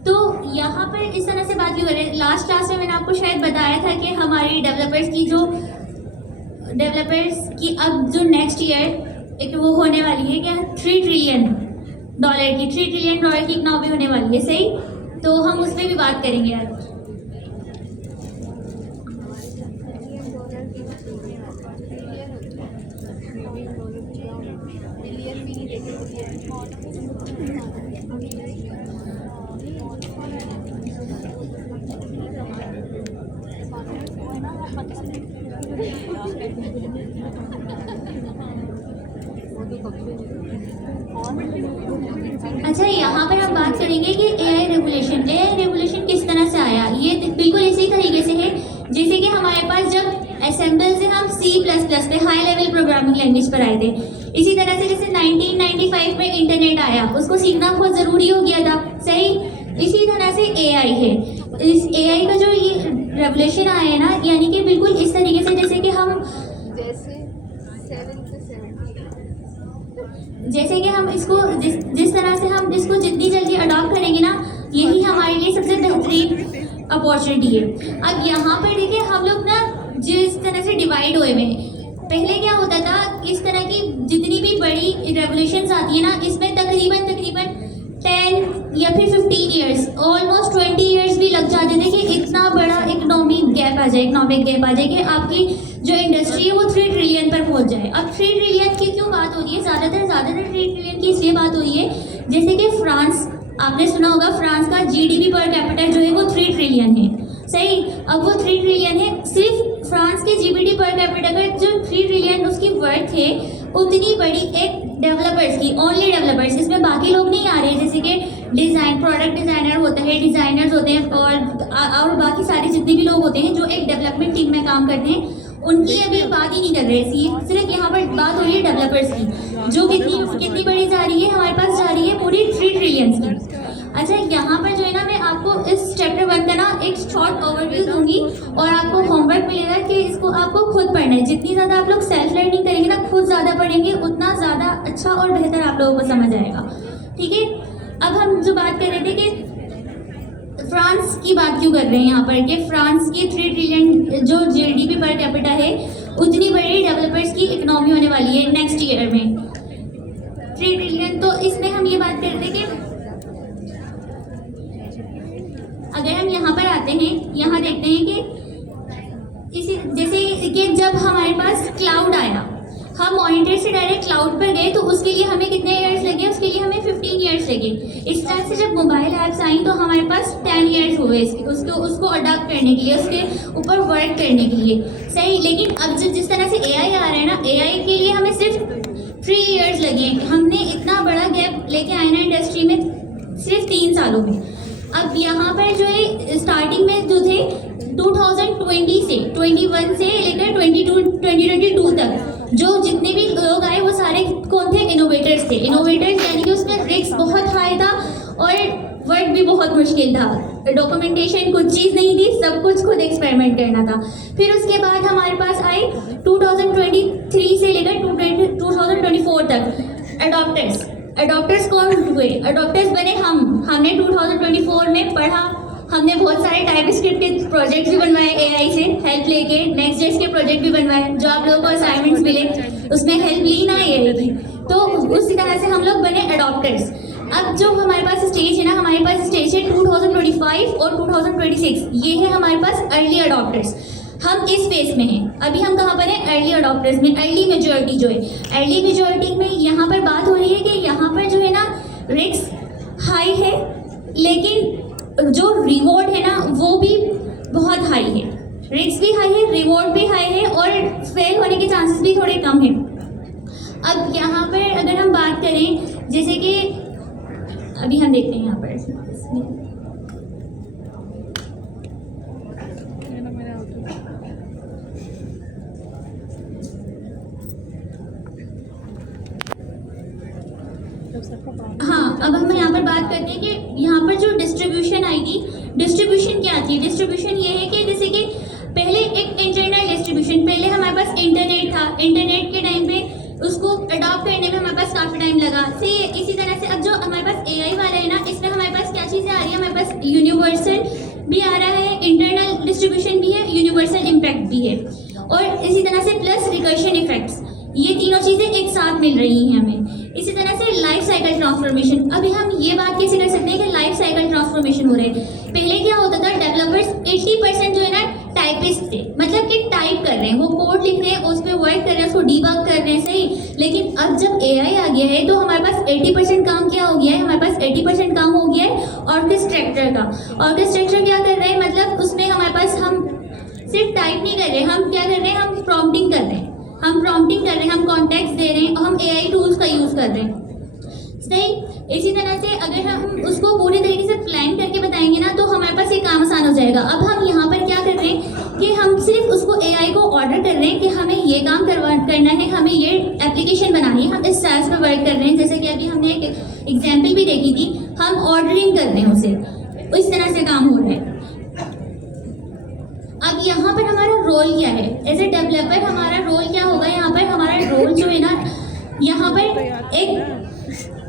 तो यहाँ पर इस तरह से बात क्यों कर रहे हैं? लास्ट क्लास में मैंने आपको शायद बताया था कि हमारी डेवलपर्स की अब जो नेक्स्ट ईयर एक वो होने वाली है क्या, $3 ट्रिलियन की इकनॉमी होने वाली है। सही, तो हम उस पर भी बात करेंगे आज। अच्छा, यहाँ पर हम बात करेंगे कि AI रेगुलेशन किस तरह से आया। ये बिल्कुल इसी तरीके से है जैसे कि हमारे पास जब असेंबल से हम C++ पे हाई लेवल प्रोग्रामिंग लैंग्वेज पर आए थे, इसी तरह से जैसे 1995 में इंटरनेट आया, उसको सीखना बहुत ज़रूरी हो गया था। सही, इसी तरह से AI है। इस AI का जो ये रेवोल्यूशन आया है ना, यानी कि बिल्कुल इस तरीके से जैसे कि हम इसको जिस तरह से हम इसको जितनी जल्दी अडॉप्ट करेंगे ना, यही हमारे लिए सबसे बेहतरीन अपॉर्चुनिटी है। अब यहाँ पर देखिए, हम लोग ना जिस तरह से डिवाइड हुए हैं, पहले क्या होता था, इस तरह की जितनी भी बड़ी रेवोल्यूशंस आती है ना, इसमें तकरीबन 10 या फिर 15 ईयर्स, ऑलमोस्ट 20 ईयर्स भी लग जाते थे कि इतना बड़ा इकोनॉमिक गैप आ जाए कि आपकी जो इंडस्ट्री है वो 3 ट्रिलियन पर पहुंच जाए। अब 3 ट्रिलियन की क्यों बात हो रही है? ज़्यादातर 3 ट्रिलियन की इसलिए बात हो रही है जैसे कि फ्रांस, आपने सुना होगा फ्रांस का GDP पर कैपिटल जो है वो 3 ट्रिलियन है। सही, अब वो 3 ट्रिलियन है, सिर्फ फ्रांस के GDP पर कैपिटल पर जो 3 ट्रिलियन उसकी वर्थ है, उतनी बड़ी एक डेवलपर्स की, ओनली डेवलपर्स, इसमें बाकी लोग नहीं आ रहे, जैसे कि डिज़ाइन, प्रोडक्ट डिज़ाइनर होता है, डिज़ाइनर्स होते हैं और बाकी सारे जितने भी लोग होते हैं जो एक डेवलपमेंट टीम में काम करते हैं, उनकी अभी बात ही नहीं कर रहे। सिर्फ यहाँ पर बात हो रही है डेवलपर्स की, जो कितनी बड़ी जा रही है, हमारे पास जा रही है पूरी 3 ट्रिलियन की। अच्छा, यहाँ पर जो है ना, मैं आपको इस चैप्टर 1 का ना एक शॉर्ट ओवरव्यू दूंगी और आपको होमवर्क मिलेगा कि इसको आपको खुद पढ़ना है। जितनी ज़्यादा आप लोग सेल्फ लर्निंग करेंगे ना, खुद ज़्यादा पढ़ेंगे, उतना ज़्यादा अच्छा और बेहतर आप लोगों को समझ आएगा। ठीक है, अब हम जो बात कर रहे थे कि फ्रांस की बात क्यों कर रहे हैं यहाँ पर, कि फ्रांस की 3 ट्रिलियन जो GDP पर कैपिटा है, उतनी बड़ी डेवलपर्स की इकोनॉमी होने वाली है नेक्स्ट ईयर में, 3 ट्रिलियन। तो इसमें हम ये बात करते हैं कि अगर हम यहाँ पर आते हैं, यहाँ देखते हैं कि इसी जैसे कि जब हमारे पास क्लाउड आया, हम मॉनिटर से डायरेक्ट क्लाउड पर गए, तो उसके लिए हमें कितने ईयर्स लगे? उसके लिए हमें 15 ईयर्स लगे। इस तरह से जब मोबाइल ऐप्स आई तो हमारे पास 10 ईयर्स हुए उसको अडॉप्ट करने के लिए, उसके ऊपर वर्क करने के लिए। सही, लेकिन अब जिस तरह से AI आ रहा है ना, AI के लिए हमें सिर्फ 3 ईयर्स लगे। हमने इतना बड़ा गैप लेके आए ना इंडस्ट्री में सिर्फ 3 सालों में। अब यहाँ पर जो है स्टार्टिंग में जो थे 2020 से 21 से लेकर 2022 तक जो जितने भी लोग आए वो सारे कौन थे? इनोवेटर्स थे। इनोवेटर्स यानी कि उसमें रिस्क बहुत हाई था और वर्क भी बहुत मुश्किल था। डॉक्यूमेंटेशन कुछ चीज़ नहीं थी, सब कुछ खुद एक्सपेरिमेंट करना था। फिर उसके बाद हमारे पास आए 2023 से लेकर 2024 तक अडॉप्टर्स कौन हुए? अडॉप्टर्स बने हमने 2024 में पढ़ा, हमने बहुत सारे टाइपस्क्रिप्ट के प्रोजेक्ट्स भी बनवाए AI से हेल्प लेके, नेक्स्ट.जेएस के प्रोजेक्ट भी बनवाए, जो आप लोगों को असाइनमेंट्स मिले उसमें हेल्प ली ना AI की। तो उसी तरह से हम लोग बने अडॉप्टर्स। अब जो हमारे पास स्टेज है ना, हमारे पास स्टेज है 2025 और 2026, ये है हमारे पास अर्ली अडॉप्टर्स। हम इस फेज में हैं। अभी हम कहाँ पर हैं? अर्ली अडॉप्टर्स में। अर्ली मेजॉरिटी जो है, अर्ली मेजॉरिटी में यहाँ पर बात हो रही है कि यहाँ पर जो है ना रिस्क हाई है, लेकिन जो रिवॉर्ड है ना वो भी बहुत हाई है। रिस्क भी हाई है, रिवॉर्ड भी हाई है और फेल होने के चांसेस भी थोड़े कम हैं। अब यहाँ पर अगर हम बात करें, जैसे कि अभी हम देखते हैं यहाँ पर हाँ, अब हम यहाँ पर बात करते हैं कि यहाँ पर जो डिस्ट्रीब्यूशन आएगी, डिस्ट्रीब्यूशन क्या थी? डिस्ट्रीब्यूशन ये है कि जैसे कि पहले एक इंटरनल डिस्ट्रीब्यूशन, पहले हमारे पास इंटरनेट था, इंटरनेट के टाइम पे उसको अडॉप्ट करने में हमारे पास काफ़ी टाइम लगा। इसी तरह से अब जो हमारे पास AI वाला है ना, इसमें हमारे पास क्या चीज़ें आ रही है? हमारे पास यूनिवर्सल भी आ रहा है, इंटरनल डिस्ट्रीब्यूशन भी है, यूनिवर्सल इम्पैक्ट भी है, और इसी तरह से प्लस रिकर्शन इफेक्ट्स, ये तीनों चीज़ें एक साथ मिल रही हैं हमें। इसी तरह से लाइफ साइकिल ट्रांसफॉर्मेशन। अभी हम ये बात कैसे कर सकते हैं कि लाइफ साइकिल ट्रांसफॉर्मेशन हो रहे हैं? पहले क्या होता था, डेवलपर्स 80% जो है ना टाइपिस्ट थे, मतलब कि टाइप कर रहे हैं, वो कोड लिख रहे हैं, उस पर वर्क कर रहे हैं, उसको डीबग कर रहे हैं, सही। लेकिन अब जब AI आ गया है तो हमारे पास 80% काम क्या हो गया है? हमारे पास 80% काम हो गया है ऑर्केस्ट्रेटर का। ऑर्केस्ट्रेटर क्या कर रहे हैं? मतलब उसमें हमारे पास हम सिर्फ टाइप नहीं कर रहे, हम क्या कर रहे हैं? हम प्रॉम्प्टिंग कर रहे हैं, हम कॉन्टेक्स्ट दे रहे हैं और हम AI टूल्स का यूज़ कर रहे हैं, सही। इसी तरह से अगर हम उसको पूरी तरीके से प्लान करके बताएंगे ना तो हमारे पास ये काम आसान हो जाएगा। अब हम यहाँ पर क्या कर रहे हैं कि हम सिर्फ उसको AI को ऑर्डर कर रहे हैं कि हमें ये काम करना है, हमें ये एप्लीकेशन बनानी है, हम इस साइज पर वर्क कर रहे हैं। जैसे कि अभी हमने एक एग्जाम्पल भी देखी थी, हम ऑर्डरिंग कर रहे हैं उसे, इस तरह से काम हो रहा है। अब यहाँ पर हमारा रोल क्या है? एज ए डेवलपर हमारा रोल क्या होगा? यहाँ पर हमारा रोल जो है ना, यहाँ पर एक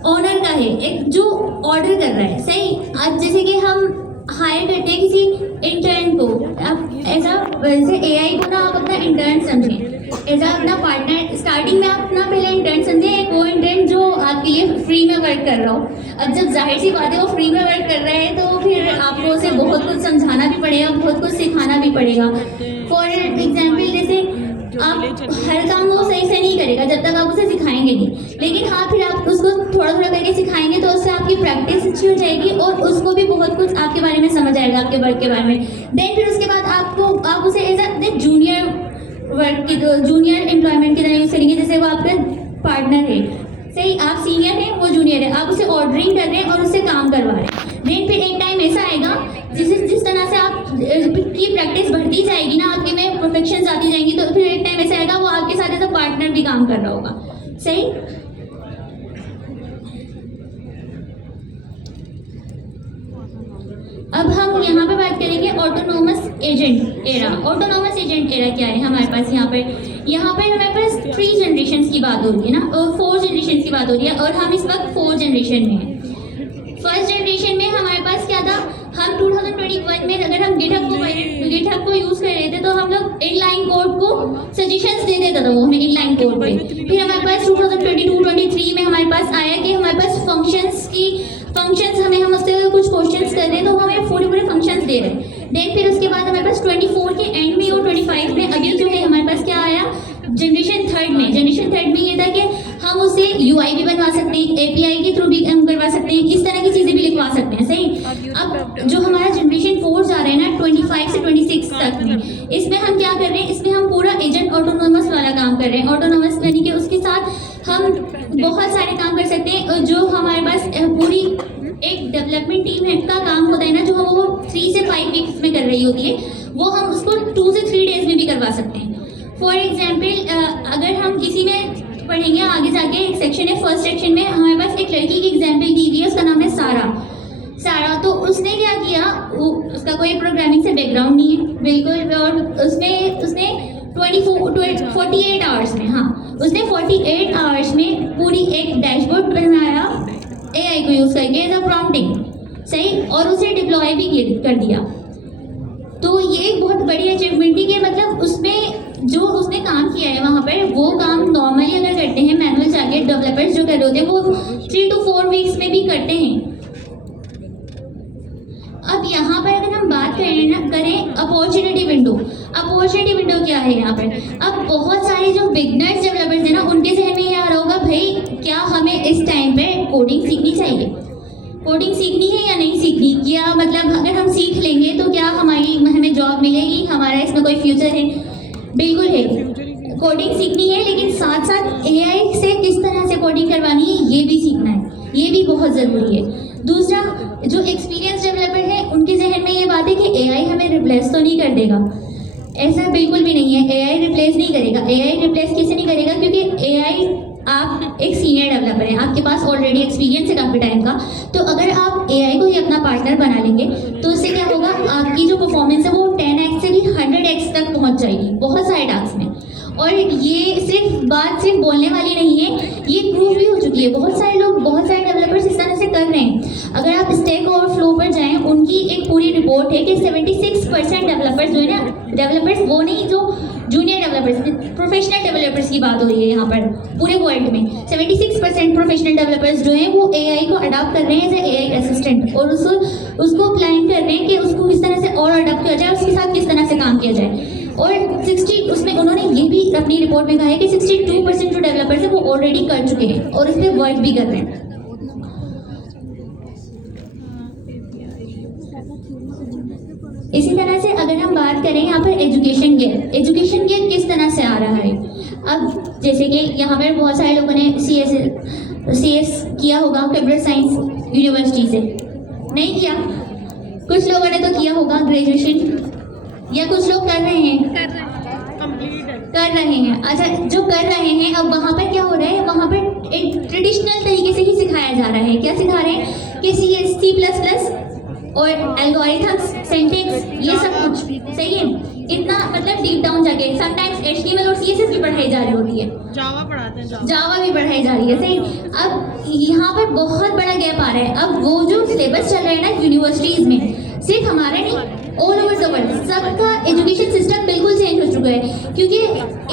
ओनर का है, एक जो ऑर्डर कर रहा है, सही। अब जैसे कि हम हायर करते हैं किसी इंटर्न को, अब ऐसा वैसे AI को ना आप अपना इंटर्न समझें, ऐसा अपना पार्टनर। स्टार्टिंग में आप अपना पहले इंटर्न समझें, एक वो इंटर्न जो आपके लिए फ्री में वर्क कर रहा हो। अब जब जाहिर सी बात है वो फ्री में वर्क कर रहा है तो फिर आपको उसे बहुत कुछ समझाना भी पड़ेगा, बहुत कुछ सिखाना भी पड़ेगा। फॉर एग्जाम्पल, जैसे आप हर काम वो सही से नहीं करेगा जब तक आप उसे सिखाएंगे नहीं, लेकिन हाँ फिर आप उसको थोड़ा थोड़ा करके सिखाएंगे तो उससे आपकी प्रैक्टिस अच्छी हो जाएगी और उसको भी बहुत कुछ आपके बारे में समझ आएगा, आपके वर्क के बारे में। देन फिर उसके बाद आप उसे एज अ जूनियर वर्क की, जूनियर एम्प्लॉयमेंट की तरह यूज़ करेंगे, जैसे वो आपका पार्टनर है, सही, आप सीनियर हैं, वो जूनियर है, आप उसे ऑर्डरिंग कर रहे हैं और उससे काम करवा रहे हैं। देन फिर एक टाइम ऐसा आएगा जिस तरह से आप की प्रैक्टिस बढ़ती जाएगी ना, आपके में परफेक्शन आती जाएंगी, तो फिर एक टाइम ऐसा आएगा वो आपके साथ एज अ पार्टनर भी काम कर रहा होगा। सही। अब हम यहाँ पे बात करेंगे autonomous agent era. Autonomous agent era क्या है हमारे पास? यहाँ पर हमारे पास 3 जनरेशन की बात हो रही है ना, और 4 जनरेशन की बात हो रही है, और हम इस वक्त 4 जनरेशन में हैं। फर्स्ट जनरेशन में हमारे पास क्या था, हम 2021 में अगर हम गिटहब को यूज़ कर रहे थे तो हम लोग इनलाइन कोड को सजेशंस दे देता था वो हमें इनलाइन कोड पे। फिर हमारे पास 2022-23 में हमारे पास आया कि हमारे पास फंक्शंस हमें, हम उससे कुछ क्वेश्चंस कर रहे हैं तो हमें पूरे फंक्शंस दे रहे हैं। देन फिर उसके बाद हमारे पास 24 के एंड में और 25 में अगेन जो है हमारे पास क्या आया, जनरेशन थर्ड में ये था कि हम उसे UI भी बनवा सकते हैं, API के थ्रू भी हम करवा सकते हैं, इस तरह की चीज़ें भी लिखवा सकते हैं। सही। अब जो हमारा जनरेशन 4 जा रहा है ना 25 से 26 तक में, इसमें हम क्या कर रहे हैं, इसमें हम पूरा एजेंट ऑटोनोमस वाला काम कर रहे हैं। ऑटोनोमस यानी कि उसके साथ हम बहुत सारे काम कर सकते हैं। जो हमारे पास पूरी एक डेवलपमेंट टीम है का काम होता है ना, जो वो 3 से 5 वीक्स में कर रही होती है, वो हम उसको 2 से 3 डेज में भी करवा सकते हैं। फॉर एग्जाम्पल अगर हम किसी में पढ़ेंगे आगे जाके, एक सेक्शन है, फर्स्ट सेक्शन में हमारे पास एक लड़की की एग्जाम्पल दी हुई है, उसका नाम है सारा। तो उसने क्या किया, उसका कोई प्रोग्रामिंग से बैकग्राउंड नहीं है बिल्कुल, और उसने 48 आवर्स में, हाँ उसने 48 आवर्स में पूरी एक डैशबोर्ड बनाया AI को यूज़ करके एज अ प्रॉम्प्टिंग। सही। और उसे डिप्लॉय भी कर दिया। तो ये एक बहुत बड़ी अचीवमेंट थी कि मतलब उसमें जो उसने काम किया है वहाँ पर, वो काम नॉर्मली अगर करते हैं मैनुअल जाके डेवलपर्स जो कर रहे होते हैं वो 3 to 4 वीक्स में भी करते हैं। अब यहाँ पर अगर हम बात करें अपॉर्चुनिटी विंडो क्या है यहाँ पर? अब बहुत सारे जो बिगनर्स डेवलपर्स हैं ना, उनके जहन में ये आ रहा होगा, भाई क्या हमें इस टाइम पे कोडिंग सीखनी चाहिए, कोडिंग सीखनी है या नहीं सीखनी, क्या मतलब अगर हम सीख लेंगे तो क्या हमें जॉब मिलेगी, हमारा इसमें कोई फ्यूचर है? बिल्कुल है, कोडिंग सीखनी है, लेकिन साथ साथ AI से किस तरह से कोडिंग करवानी है ये भी सीखना है, ये भी बहुत ज़रूरी है। दूसरा, जो एक्सपीरियंस डेवलपर है उनके जहन में ये बात है कि AI हमें रिप्लेस तो नहीं कर देगा। ऐसा बिल्कुल भी नहीं है, AI रिप्लेस नहीं करेगा। AI रिप्लेस कैसे नहीं करेगा? क्योंकि AI, आप एक सीनियर डेवलपर हैं, आपके पास ऑलरेडी एक्सपीरियंस है काफ़ी टाइम का, तो अगर आप AI को ही अपना पार्टनर बना लेंगे तो उससे क्या होगा, आपकी जो परफॉर्मेंस है वो 10x से भी 100x तक पहुंच जाएगी बहुत सारे टास्क में। और ये बात सिर्फ बोलने वाली नहीं है, ये प्रूव भी हो चुकी है। बहुत सारे डेवलपर्स इस तरह से कर रहे हैं। अगर आप स्टैक ओवरफ्लो पर जाएं, उनकी एक पूरी रिपोर्ट है कि 76% डेवलपर्स जो है ना, डेवलपर्स वो नहीं जो जूनियर डेवलपर्स, प्रोफेशनल डेवलपर्स की बात हो रही है यहाँ पर पूरे वर्ल्ड में, 76% प्रोफेशनल डेवलपर्स जो हैं वो AI को अडॉप्ट कर रहे हैं एज AI असिस्टेंट, और उसको प्लान कर रहे हैं कि उसको किस तरह से और अडॉप्ट किया जाए, उसके साथ किस तरह से काम किया जाए। और 60 उसमें उन्होंने ये भी अपनी रिपोर्ट में कहा है कि 62% जो डेवलपर्स हैं वो ऑलरेडी कर चुके हैं और इस पर वर्क भी कर रहे हैं। इसी तरह से अगर हम बात करें यहाँ पर एजुकेशन गैप किस तरह से आ रहा है। अब जैसे कि यहाँ पर बहुत सारे लोगों ने CS किया होगा कंप्यूटर साइंस यूनिवर्सिटी से, नहीं किया, कुछ लोगों ने तो किया होगा ग्रेजुएशन, या कुछ लोग कर रहे हैं। अच्छा, जो कर रहे हैं अब वहाँ पर क्या हो रहा है, वहाँ पर एक ट्रेडिशनल तरीके से ही सिखाया जा रहा है। क्या सिखा रहे हैं कि C++ और एल्गोरिथम्स, सिंटैक्स, ये सब कुछ सही है। इतना मतलब डीप डाउन जाके समटाइम्स HTML और CSS भी पढ़ाई जा रही होती है, जावा पढ़ाते हैं, जावा भी पढ़ाई जा रही है। सही। अब यहाँ पर बहुत बड़ा गैप आ रहा है। अब वो जो सिलेबस चल रहा है ना यूनिवर्सिटीज़ में, सिर्फ हमारा नहीं, ऑल ओवर द वर्ल्ड सबका एजुकेशन सिस्टम बिल्कुल चेंज हो चुका है, क्योंकि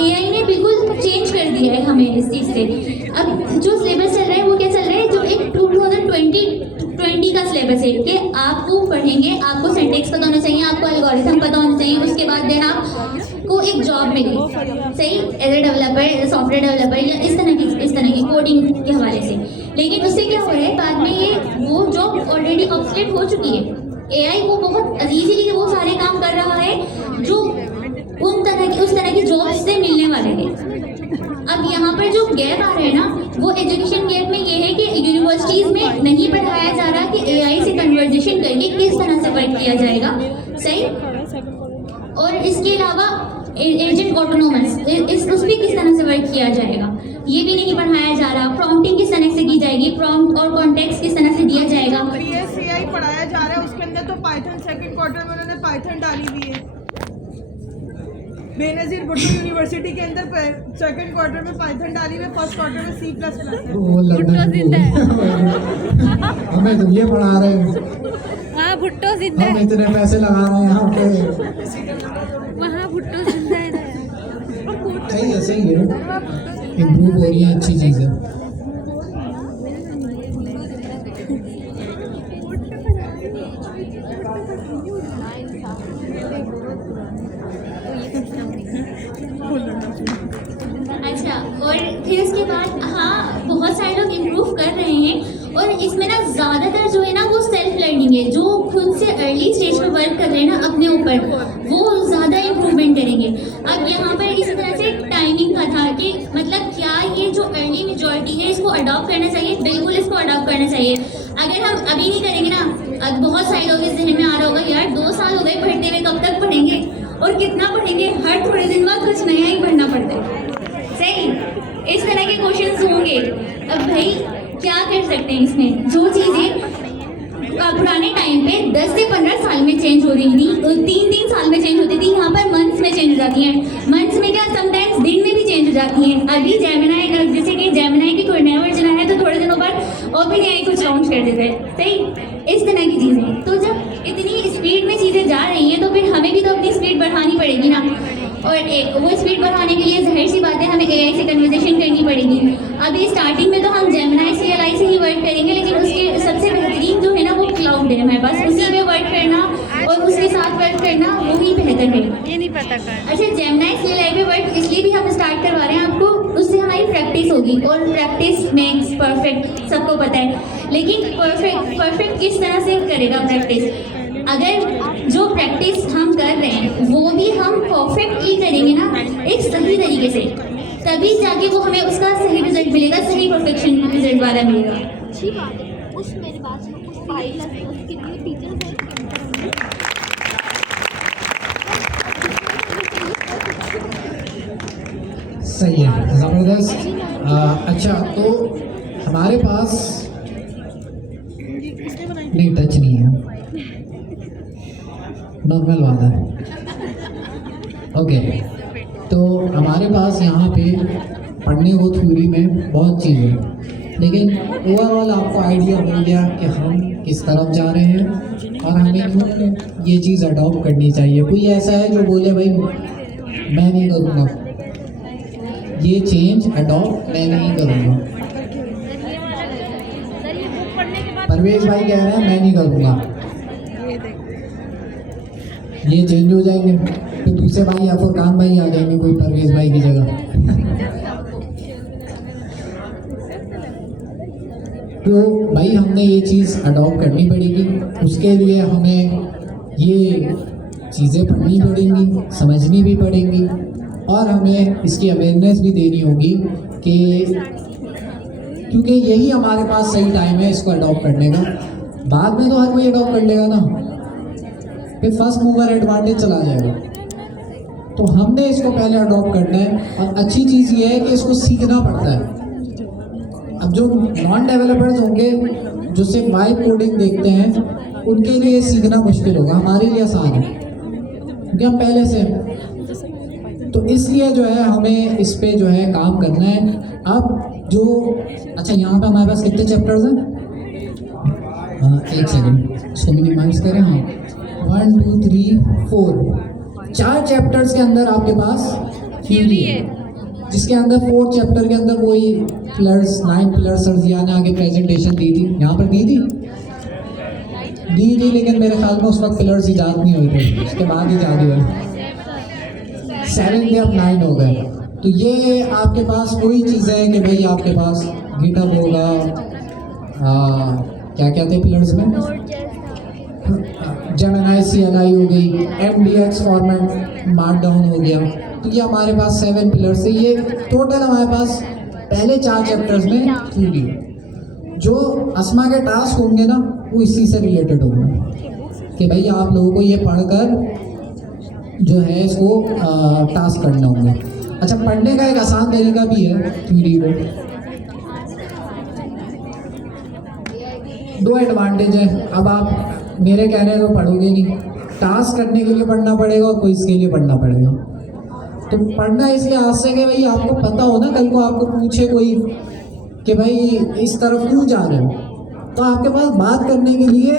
AI ने बिल्कुल चेंज कर दिया है हमें इस चीज़ से। अब जो सिलेबस चल रहा है वो क्या चल रहा है, जो एक 2020 का सिलेबस है कि आपको पढ़ेंगे, आपको सिंटैक्स पता होना चाहिए, आपको एल्गोरिथम पता होना चाहिए, उसके बाद देन आपको एक जॉब मिले, सही, as a developer, software developer, या इस तरह की कोडिंग के हवाले से। लेकिन उससे क्या हो रहा है, बाद में ये वो जॉब ऑलरेडी ऑब्सोलेट हो चुकी है। AI वो बहुत इजीली वो सारे काम कर रहा है जो उस तरह की जॉब्स से मिलने वाले हैं। अब यहाँ पर जो गैप आ रहे हैं ना, वो एजुकेशन गैप फर्स्ट चीज़ में नहीं पढ़ाया जा रहा कि एआई से कन्वर्जेशन करके किस तरह से वर्क किया जाएगा, सही। और इसके अलावा एजेंट ऑटोनोमस उस पर किस तरह से वर्क किया जाएगा ये भी नहीं पढ़ाया जा रहा। प्रॉम्प्टिंग किस तरह से की जाएगी, प्रॉम्प्ट और कॉन्टेक्स्ट किस तरह से दिया जाएगा। सीआई पढ़ाया जा रहा है, उसके अंदर तो पाइथन सेकंड क्वार्टर में उन्होंने पाइथन डाली हुई है। बेनजीर भुट्टो यूनिवर्सिटी के अंदर सेकंड क्वार्टर में पाइथन डाली हुई है, फर्स्ट क्वार्टर में C++। वो लंदन हमें तो ये पढ़ा रहे हैं, वहाँ भुट्टो जिंदा हम है, इतने पैसे लगा रहे हैं यहाँ पे। वहाँ भुट्टो जिंदा है। सही है, सही है, इम्प्रूव हो रही है, अच्छी चीज़ है। अच्छा, और फिर उसके बाद हाँ बहुत सारे लोग इम्प्रूव कर रहे हैं, और इसमें ना ज़्यादातर जो है ना वो सेल्फ लर्निंग है। जो खुद से अर्ली स्टेज पर वर्क कर रहे हैं ना अपने ऊपर, वो ज़्यादा इम्प्रूवमेंट करेंगे। अब यहाँ पर इसी तरह से टाइमिंग का था कि मतलब क्या ये जो अर्ली मेजॉरिटी है इसको अडॉप्ट करना चाहिए, बिल्कुल इसको अडॉप्ट करना चाहिए। अगर हम अभी नहीं करेंगे ना, अब बहुत सारे लोग इस जहन में आ रहा होगा यार 2 साल हो गए पढ़ते हुए, कब तक पढ़ेंगे और कितना पढ़ेंगे, हर थोड़े दिन बाद कुछ नया ही पढ़ना पड़ता है, सही। इस तरह के क्वेश्चंस होंगे। अब भाई क्या कर सकते हैं इसमें, जो चीज़ें पुराने टाइम पे 10 से 15 साल में चेंज हो रही थी, 3-3 साल में चेंज होती थी, यहाँ पर मंथ्स में चेंज हो जाती हैं। मंथ्स में क्या, समटाइम्स दिन में भी चेंज हो जाती हैं। अभी जेमिनाई, जैसे कि जेमिनाई की कोई नया वर्जन आया है तो थोड़े दिनों बाद और भी नया कुछ लॉन्च कर देते हैं, सही। इस तरह की चीज़ें, तो जब इतनी स्पीड में चीज़ें जा रही हैं तो फिर हमें भी तो अपनी स्पीड बढ़ानी पड़ेगी ना। और वो स्पीड बढ़ाने के लिए जाहिर सी बात है हमें एआई से कन्वर्सेशन करनी पड़ेगी। अभी स्टार्टिंग में तो हम जेमिनाई CLI से ही वर्क करेंगे, लेकिन उसके सबसे बेहतरीन जो है ना वो क्लाउड है हमारे पास, उसी में वर्क करना और उसके साथ वर्क करना वो ही बेहतर है। ये नहीं पता कर। अच्छा, जेमिनाई CLI पे वर्क इसलिए भी हम स्टार्ट करवा रहे हैं आपको, उससे हमारी प्रैक्टिस होगी, और प्रैक्टिस मेक्स परफेक्ट, सबको पता है। लेकिन परफेक्ट किस तरह से करेगा प्रैक्टिस? अगर जो प्रैक्टिस हम कर रहे हैं वो भी हम परफेक्टली करेंगे ना एक सही तरीके से, तभी जाके वो हमें उसका सही रिजल्ट मिलेगा, सही परफेक्शन रिजल्ट वाला मिलेगा। अच्छी बात है, उस मेरे पास उस फाइल है, उसके लिए टीचर्स हैं। सही है, ज़बरदस्त। अच्छा, तो हमारे पास नहीं, टच नहीं है, नॉर्मल वाला है। ओके, तो हमारे पास यहाँ पे पढ़ने को थ्योरी में बहुत चीज़ है, लेकिन ओवरऑल आपको आइडिया मिल गया कि हम किस तरफ जा रहे हैं और हमें क्यों ये चीज़ अडॉप्ट करनी चाहिए। कोई ऐसा है जो बोले भाई मैं नहीं करूँगा ये चेंज अडॉप्ट, मैं नहीं करूँगा? परवेज भाई कह रहे हैं मैं नहीं करूँगा, ये चेंज हो जाएंगे, फिर दूसरे भाई या फुरकान भाई आ जाएंगे कोई परवेज भाई की जगह। तो भाई हमने ये चीज़ अडॉप्ट करनी पड़ेगी, उसके लिए हमें ये चीज़ें पढ़नी पड़ेंगी, समझनी भी पड़ेंगी, और हमें इसकी अवेयरनेस भी देनी होगी कि क्योंकि यही हमारे पास सही टाइम है इसको अडॉप्ट करने का। बाद में तो हर कोई अडॉप्ट कर लेगा ना, फिर फर्स्ट मूवर एडवांटेज चला जाएगा। तो हमने इसको पहले अडॉप्ट करना है, और अच्छी चीज़ ये है कि इसको सीखना पड़ता है। अब जो नॉन डेवलपर्स होंगे जो सिर्फ वाइब कोडिंग देखते हैं उनके लिए सीखना मुश्किल होगा, हमारे लिए आसान है क्योंकि हम पहले से हैं। तो इसलिए जो है हमें इस पे जो है काम करना है। अब जो अच्छा यहाँ पे हमारे पास कितने चैप्टर्स हैं? हाँ, एक सेकंड इसको मिनिमाइज करें। हाँ, 1 2 3 4 4 चैप्टर्स के अंदर आपके पास थ्योरी है, जिसके अंदर 4 चैप्टर के अंदर वही पिलर्स 9 पिलर्स सरजिया ने आगे प्रेजेंटेशन दी थी, यहाँ पर दी थी, लेकिन मेरे ख्याल में उस वक्त पिलर्स ईजाद नहीं हुए थे, उसके बाद ईजाद हुए। 7 के अब 9 हो गए। तो ये आपके पास वही चीज़ें हैं कि भाई आपके पास गिटहब होगा, क्या क्या थे पिलर्स में, जेमिनाई CLI हो गई, MDX फॉर्मेट मार्कडाउन हो गया। तो ये हमारे पास 7 पिलर्स है। ये टोटल हमारे पास पहले 4 चैप्टर्स में थ्योरी, जो अस्मा के टास्क होंगे ना वो इसी से रिलेटेड होंगे कि भाई आप लोगों को ये पढ़कर जो है इसको टास्क करना होंगे। अच्छा, पढ़ने का एक आसान तरीका भी है थ्योरी को। दो एडवांटेज है। अब आप मेरे कहने को पढ़ोगे नहीं, टास्क करने के लिए पढ़ना पड़ेगा और क्विज के लिए पढ़ना पड़ेगा। तो पढ़ना इसलिए आज से कि भाई आपको पता हो ना, कल को आपको पूछे कोई कि भाई इस तरफ क्यों जा रहे हो, तो आपके पास बात करने के लिए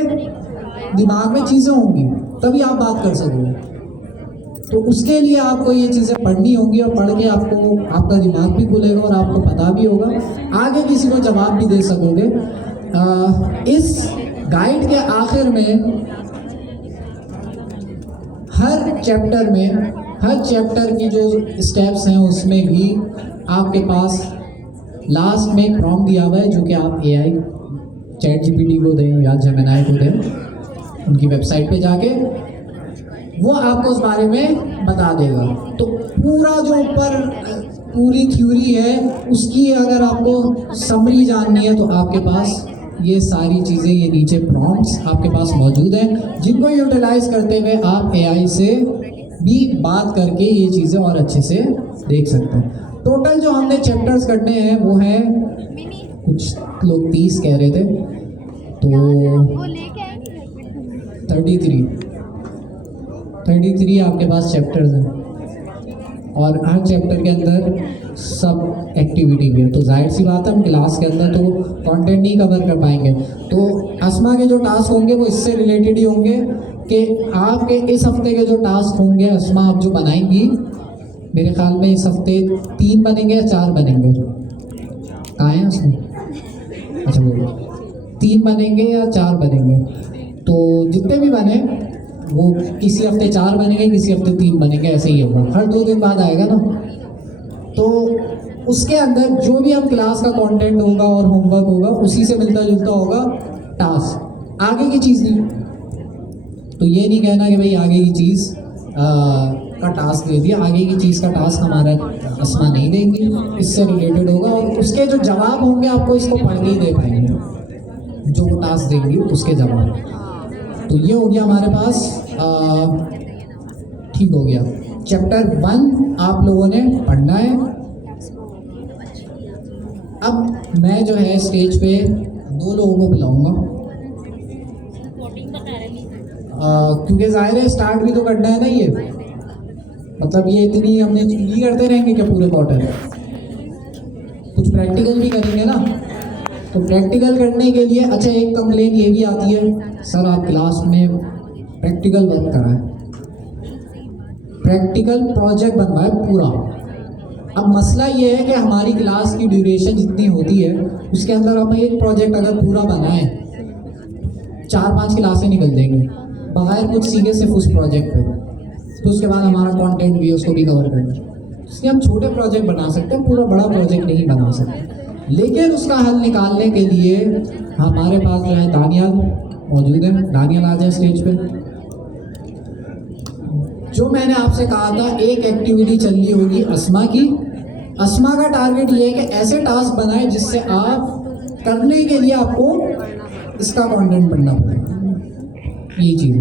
दिमाग में चीज़ें होंगी, तभी आप बात कर सकोगे। तो उसके लिए आपको ये चीज़ें पढ़नी होंगी और पढ़ के आपको आपका दिमाग भी खुलेगा और आपको पता भी होगा, आगे किसी को जवाब भी दे सकोगे। इस गाइड के आखिर में हर चैप्टर की जो स्टेप्स हैं उसमें भी आपके पास लास्ट में प्रॉम्प्ट दिया हुआ है, जो कि आप AI ChatGPT को दें या जेमिनी को दें, उनकी वेबसाइट पे जाके वो आपको उस बारे में बता देगा। तो पूरा जो ऊपर पूरी थ्योरी है उसकी अगर आपको समरी जाननी है तो आपके पास ये सारी चीज़ें, ये नीचे प्रॉम्प्ट्स आपके पास मौजूद हैं, जिनको यूटिलाइज करते हुए आप AI से भी बात करके ये चीज़ें और अच्छे से देख सकते हैं। टोटल जो हमने चैप्टर्स करने हैं वो हैं, कुछ लोग 30 कह रहे थे, तो वो लेके आएंगे 33 आपके पास चैप्टर्स हैं और हर चैप्टर के अंदर सब एक्टिविटी भी है। तो जाहिर सी बात है हम क्लास के अंदर तो कंटेंट नहीं कवर कर पाएंगे। तो अस्मा के जो टास्क होंगे वो इससे रिलेटेड ही होंगे कि आपके इस हफ्ते के जो टास्क होंगे अस्मा आप जो बनाएंगी, मेरे ख्याल में इस हफ्ते 3 बनेंगे या 4 बनेंगे, कहाँ हैं उसमें? अच्छा बोलो, 3 बनेंगे या 4 बनेंगे? तो जितने भी बने वो किसी हफ्ते 4 बनेंगे, किसी हफ्ते 3 बनेंगे, ऐसे ही होगा, हर 2 दिन बाद आएगा ना। तो उसके अंदर जो भी हम क्लास का कंटेंट होगा और होमवर्क होगा उसी से मिलता जुलता होगा टास्क, आगे की चीज़ नहीं। तो ये नहीं कहना कि भाई आगे की चीज़ का टास्क दे दिया, आगे की चीज़ का टास्क हमारा अस्मा नहीं देंगी, इससे रिलेटेड होगा और उसके जो जवाब होंगे आपको इसको पढ़ के ही दे पाएंगे, जो टास्क देंगी उसके जवाब। तो ये हो गया हमारे पास, ठीक हो गया। चैप्टर 1 आप लोगों ने पढ़ना है। अब मैं जो है स्टेज पे 2 लोगों को बुलाऊंगा, क्योंकि जाहिर है स्टार्ट भी तो करना है ना। ये मतलब ये इतनी हमने चुगली करते रहेंगे क्या पूरे क्वार्टर? कुछ प्रैक्टिकल भी करेंगे ना। तो प्रैक्टिकल करने के लिए अच्छा एक कंप्लेन ये भी आती है, सर आप क्लास में प्रैक्टिकल वर्क कराएं, प्रैक्टिकल प्रोजेक्ट बनवाएं पूरा। अब मसला ये है कि हमारी क्लास की ड्यूरेशन जितनी होती है उसके अंदर हम एक प्रोजेक्ट अगर पूरा बनाएं 4-5 क्लासें निकल देंगे बगैर कुछ सीखे सिर्फ उस प्रोजेक्ट पे। तो उसके बाद हमारा कंटेंट भी है, उसको भी कवर करना है। इसलिए हम छोटे प्रोजेक्ट बना सकते हैं, पूरा बड़ा प्रोजेक्ट नहीं बना सकते। लेकिन उसका हल निकालने के लिए हमारे पास जो है दानियाल मौजूद है। दानियाल आ जाए स्टेज पे। जो मैंने आपसे कहा था एक एक्टिविटी चल रही होगी अस्मा की। अस्मा का टारगेट ये है कि ऐसे टास्क बनाए जिससे आप करने के लिए आपको इसका कंटेंट पढ़ना पड़ेगा, ये चीज़।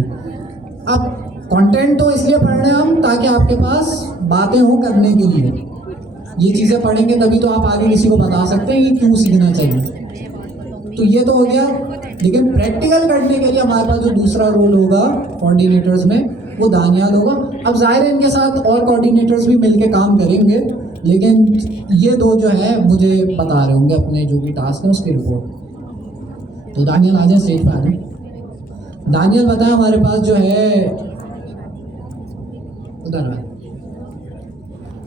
अब कंटेंट तो इसलिए पढ़ने हम ताकि आपके पास बातें हो करने के लिए। ये चीज़ें पढ़ेंगे तभी तो आप आगे किसी को बता सकते हैं कि क्यों सीखना चाहिए। तो ये तो हो गया। लेकिन प्रैक्टिकल करने के लिए हमारे पास जो दूसरा रोल होगा कोऑर्डिनेटर्स में वो दानियाल होगा। अब जाहिर है इनके साथ और कोऑर्डिनेटर्स भी मिलके काम करेंगे, लेकिन ये 2 जो है मुझे बता रहे होंगे अपने जो भी टास्क है उसकी रिपोर्ट। तो दानियाल आ जाए स्टेज पर आ जाए। दानियाल बताएं हमारे पास जो है उधर।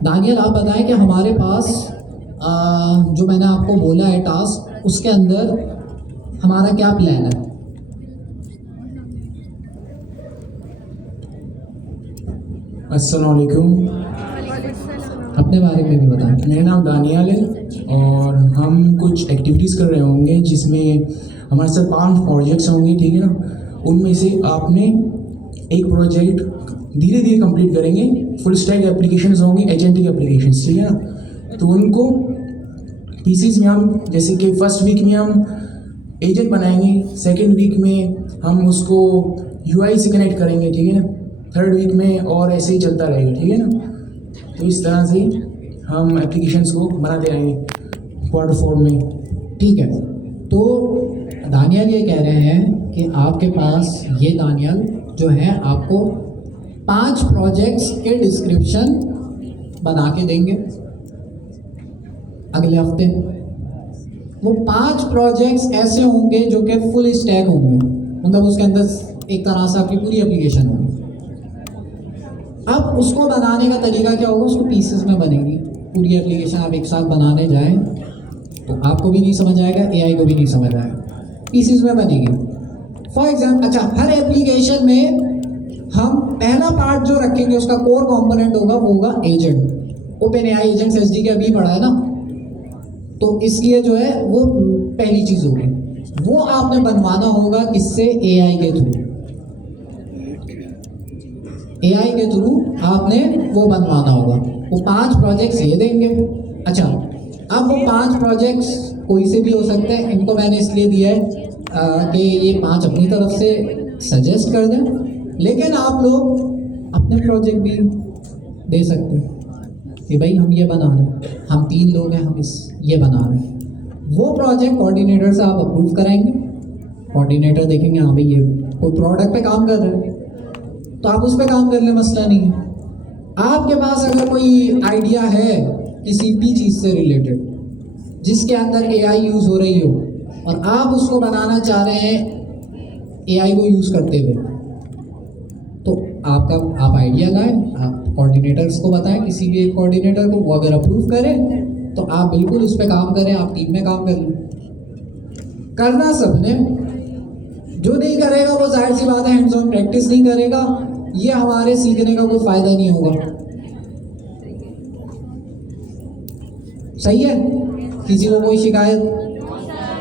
दानियाल आप बताएं कि हमारे पास जो मैंने आपको बोला है टास्क, उसके अंदर हमारा क्या प्लान है? अस्सलाम वालेकुम। अपने बारे में भी बताएं। मेरा नाम दानियाल है और हम कुछ एक्टिविटीज़ कर रहे होंगे जिसमें हमारे साथ 5 प्रोजेक्ट्स होंगे, ठीक है ना। उनमें से आपने एक प्रोजेक्ट धीरे धीरे कंप्लीट करेंगे। फुल स्टैक एप्लीकेशंस होंगे, एजेंटिक एप्लीकेशंस, ठीक है ना। तो उनको पीसीज में हम जैसे कि फर्स्ट वीक में हम एजेंट बनाएंगे। सेकेंड वीक में हम उसको UI से कनेक्ट करेंगे, ठीक है ना। थर्ड वीक में और ऐसे ही चलता रहेगा, ठीक है ना। तो इस तरह से हम एप्लीकेशंस को बनाते रहेंगे क्वार्टर 4 में। ठीक है, तो दानियाल ये कह रहे हैं कि आपके पास ये दानियाल जो है आपको 5 प्रोजेक्ट्स के डिस्क्रिप्शन बना के देंगे अगले हफ्ते। वो 5 प्रोजेक्ट्स ऐसे होंगे जो कि फुल स्टैक होंगे, मतलब उसके अंदर एक तरह से आपकी पूरी एप्लीकेशन होगी। अब उसको बनाने का तरीका क्या होगा, उसको पीसेस में बनेगी पूरी एप्लीकेशन। आप एक साथ बनाने जाएं तो आपको भी नहीं समझ आएगा, AI को भी नहीं समझ आएगा, पीसेस में बनेगी। फॉर एग्जाम्पल, अच्छा, हर एप्लीकेशन में हम पहला पार्ट जो रखेंगे उसका कोर कंपोनेंट होगा वो होगा एजेंट। OpenAI एजेंट्स SDK अभी पढ़ा है ना, तो इसलिए जो है वो पहली चीज़ होगी। वो आपने बनवाना होगा किससे, AI के थ्रू। AI के थ्रू आपने वो बनवाना होगा। वो 5 प्रोजेक्ट्स ये देंगे। अच्छा, अब वो 5 प्रोजेक्ट्स कोई से भी हो सकते हैं। इनको मैंने इसलिए दिया है कि ये 5 अपनी तरफ से सजेस्ट कर दें, लेकिन आप लोग अपने प्रोजेक्ट भी दे सकते हैं कि भाई हम ये बना रहे हैं, हम 3 लोग हैं, हम ये बना रहे हैं। वो प्रोजेक्ट कोऑर्डिनेटर से आप अप्रूव कराएंगे। कोऑर्डिनेटर देखेंगे हाँ भाई ये कोई प्रोडक्ट पे काम कर रहे हैं तो आप उस पर काम कर ले, मसला नहीं है। आपके पास अगर कोई आइडिया है किसी भी चीज़ से रिलेटेड जिसके अंदर AI यूज़ हो रही हो और आप उसको बनाना चाह रहे हैं AI को यूज़ करते हुए, तो आप आइडिया लाएं, आप कोऑर्डिनेटर्स को बताएं, किसी भी एक कोऑर्डिनेटर को, वो अगर अप्रूव करें तो आप बिल्कुल उस पर काम करें, आप टीम में काम कर लें। करना सबने, जो नहीं करेगा वो जाहिर सी बात है हैंड्स ऑन प्रैक्टिस नहीं करेगा, ये हमारे सीखने का कोई फ़ायदा नहीं होगा। सही है? किसी को कोई शिकायत,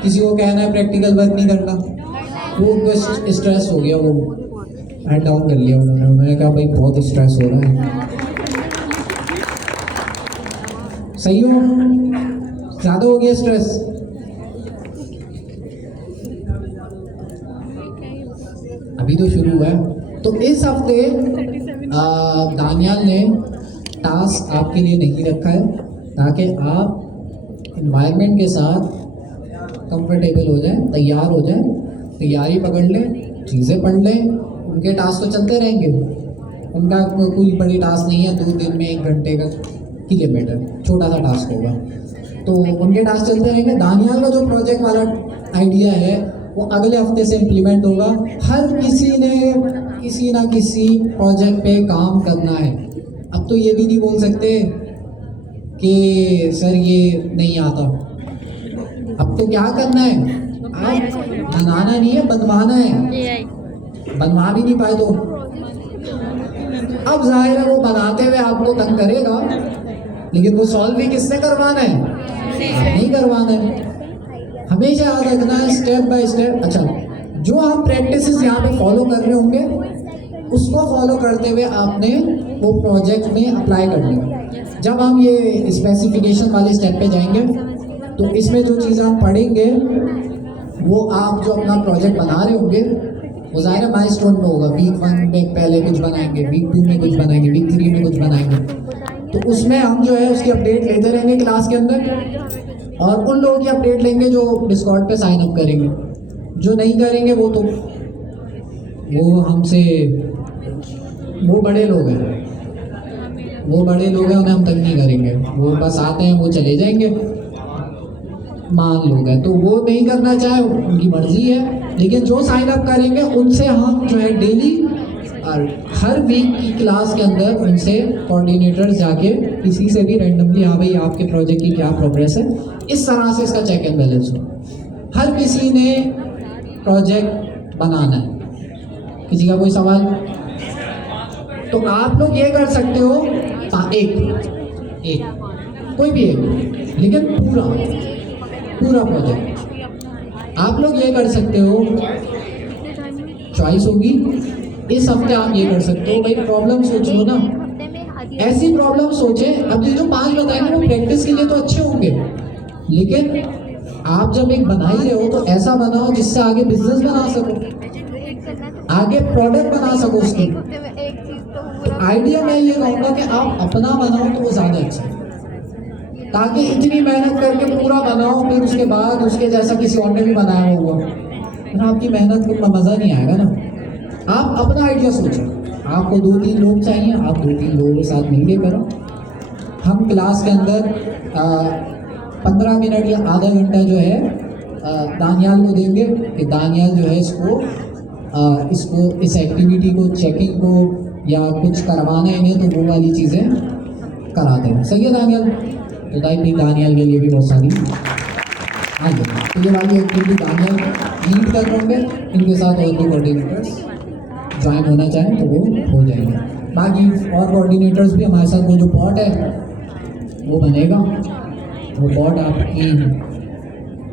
किसी को कहना है प्रैक्टिकल वर्क नहीं करना, वो बस स्ट्रेस हो गया, वो हैंड डाउन कर लिया उन्होंने। मैंने कहा भाई बहुत स्ट्रेस हो रहा है। सही हो? ज़्यादा हो गया स्ट्रेस? अभी तो शुरू हुआ है। तो इस हफ्ते दानियाल ने टास्क आपके लिए नहीं रखा है ताकि आप इन्वायरमेंट के साथ कंफर्टेबल हो जाएं, तैयार हो जाएं, तैयारी पकड़ लें, चीज़ें पढ़ लें। उनके टास्क तो चलते रहेंगे, उनका कोई बड़ी टास्क नहीं है, 2 दिन में 1 घंटे का किलोमीटर छोटा सा टास्क होगा, तो उनके टास्क चलते रहेंगे। दानियाल का जो प्रोजेक्ट वाला आइडिया है वो अगले हफ्ते से इम्प्लीमेंट होगा। हर किसी ने किसी ना किसी प्रोजेक्ट पे काम करना है। अब तो ये भी नहीं बोल सकते कि सर ये नहीं आता। अब तो क्या करना है, आप बनाना नहीं है, बनवाना है। बनवा भी नहीं पाए तो अब जाहिर है वो बनाते हुए आपको तंग करेगा, लेकिन वो सॉल्व भी किससे करवाना है, नहीं करवाना है। हमेशा याद रखना है स्टेप बाय स्टेप। अच्छा, जो हम प्रैक्टिसेस यहाँ पे फॉलो कर रहे होंगे उसको फॉलो करते हुए आपने वो प्रोजेक्ट में अप्लाई करना है। जब हम ये स्पेसिफिकेशन वाले स्टेप पे जाएंगे तो इसमें जो चीज़ें हम पढ़ेंगे वो आप जो अपना प्रोजेक्ट बना रहे होंगे वो ज़ाहिर माइलस्टोन में होगा। वीक 1 में पहले कुछ बनाएंगे, वीक 2 में कुछ बनाएंगे, वीक 3 में कुछ बनाएंगे। तो उसमें हम जो है उसकी अपडेट लेते रहेंगे क्लास के अंदर, और उन लोगों की अपडेट लेंगे जो डिस्कॉर्ड पे साइन अप करेंगे। जो नहीं करेंगे वो तो वो हमसे, वो बड़े लोग हैं, उन्हें हम तंग नहीं करेंगे। वो बस आते हैं, वो चले जाएंगे, मान लोग हैं। तो वो नहीं करना चाहे उनकी मर्जी है, लेकिन जो साइन अप करेंगे उनसे हम जो है डेली और हर वीक की क्लास के अंदर उनसे कोऑर्डिनेटर जाके किसी से भी रैंडमली, हाँ भाई आपके प्रोजेक्ट की क्या प्रोग्रेस है, इस तरह से इसका चेक एंड बैलेंस हो। हर किसी ने प्रोजेक्ट बनाना है। किसी का कोई सवाल? तो आप लोग ये कर सकते हो, एक कोई भी एक, लेकिन पूरा प्रोजेक्ट आप लोग ये कर सकते हो। चॉइस होगी, इस हफ्ते आप ये कर सकते हो। भाई प्रॉब्लम सोच लो ना, ऐसी प्रॉब्लम सोचे। अब ये जो 5 बताएंगे वो प्रैक्टिस के लिए तो अच्छे होंगे, लेकिन आप जब एक बना ही रहे हो तो ऐसा बनाओ जिससे आगे बिजनेस बना सको, आगे प्रोडक्ट बना सको उसकी। एक चीज तो आइडिया मैं ये कहूँगा कि आप अपना बनाओ तो वो ज़्यादा अच्छा है, ताकि इतनी मेहनत करके पूरा बनाओ फिर उसके बाद उसके जैसा किसी और ने भी बनाया हुआ फिर आपकी मेहनत को मज़ा नहीं आएगा ना। आप अपना आइडिया सोचो, आपको 2-3 लोग चाहिए, आप 2-3 लोगों के साथ मिलके करो। हम क्लास के अंदर 15 मिनट या आधा घंटा जो है दानियाल को देंगे कि दानियाल जो है इसको इस एक्टिविटी को, चेकिंग को या कुछ करवाना है इन्हें तो वो वाली चीज़ें करा दें। सही है दानियाल? तो दानियाल के लिए भी बहुत सारी आगे तो ये वाली एक्टिविटी दानियाल लीड कर होंगे, इनके साथ और भी कोऑर्डिनेटर्स ज्वाइन होना चाहें तो वो हो जाएंगे। बाकी और कोऑर्डिनेटर्स भी हमारे साथ, वो जो बॉट है वो बनेगा, वो बॉट आपकी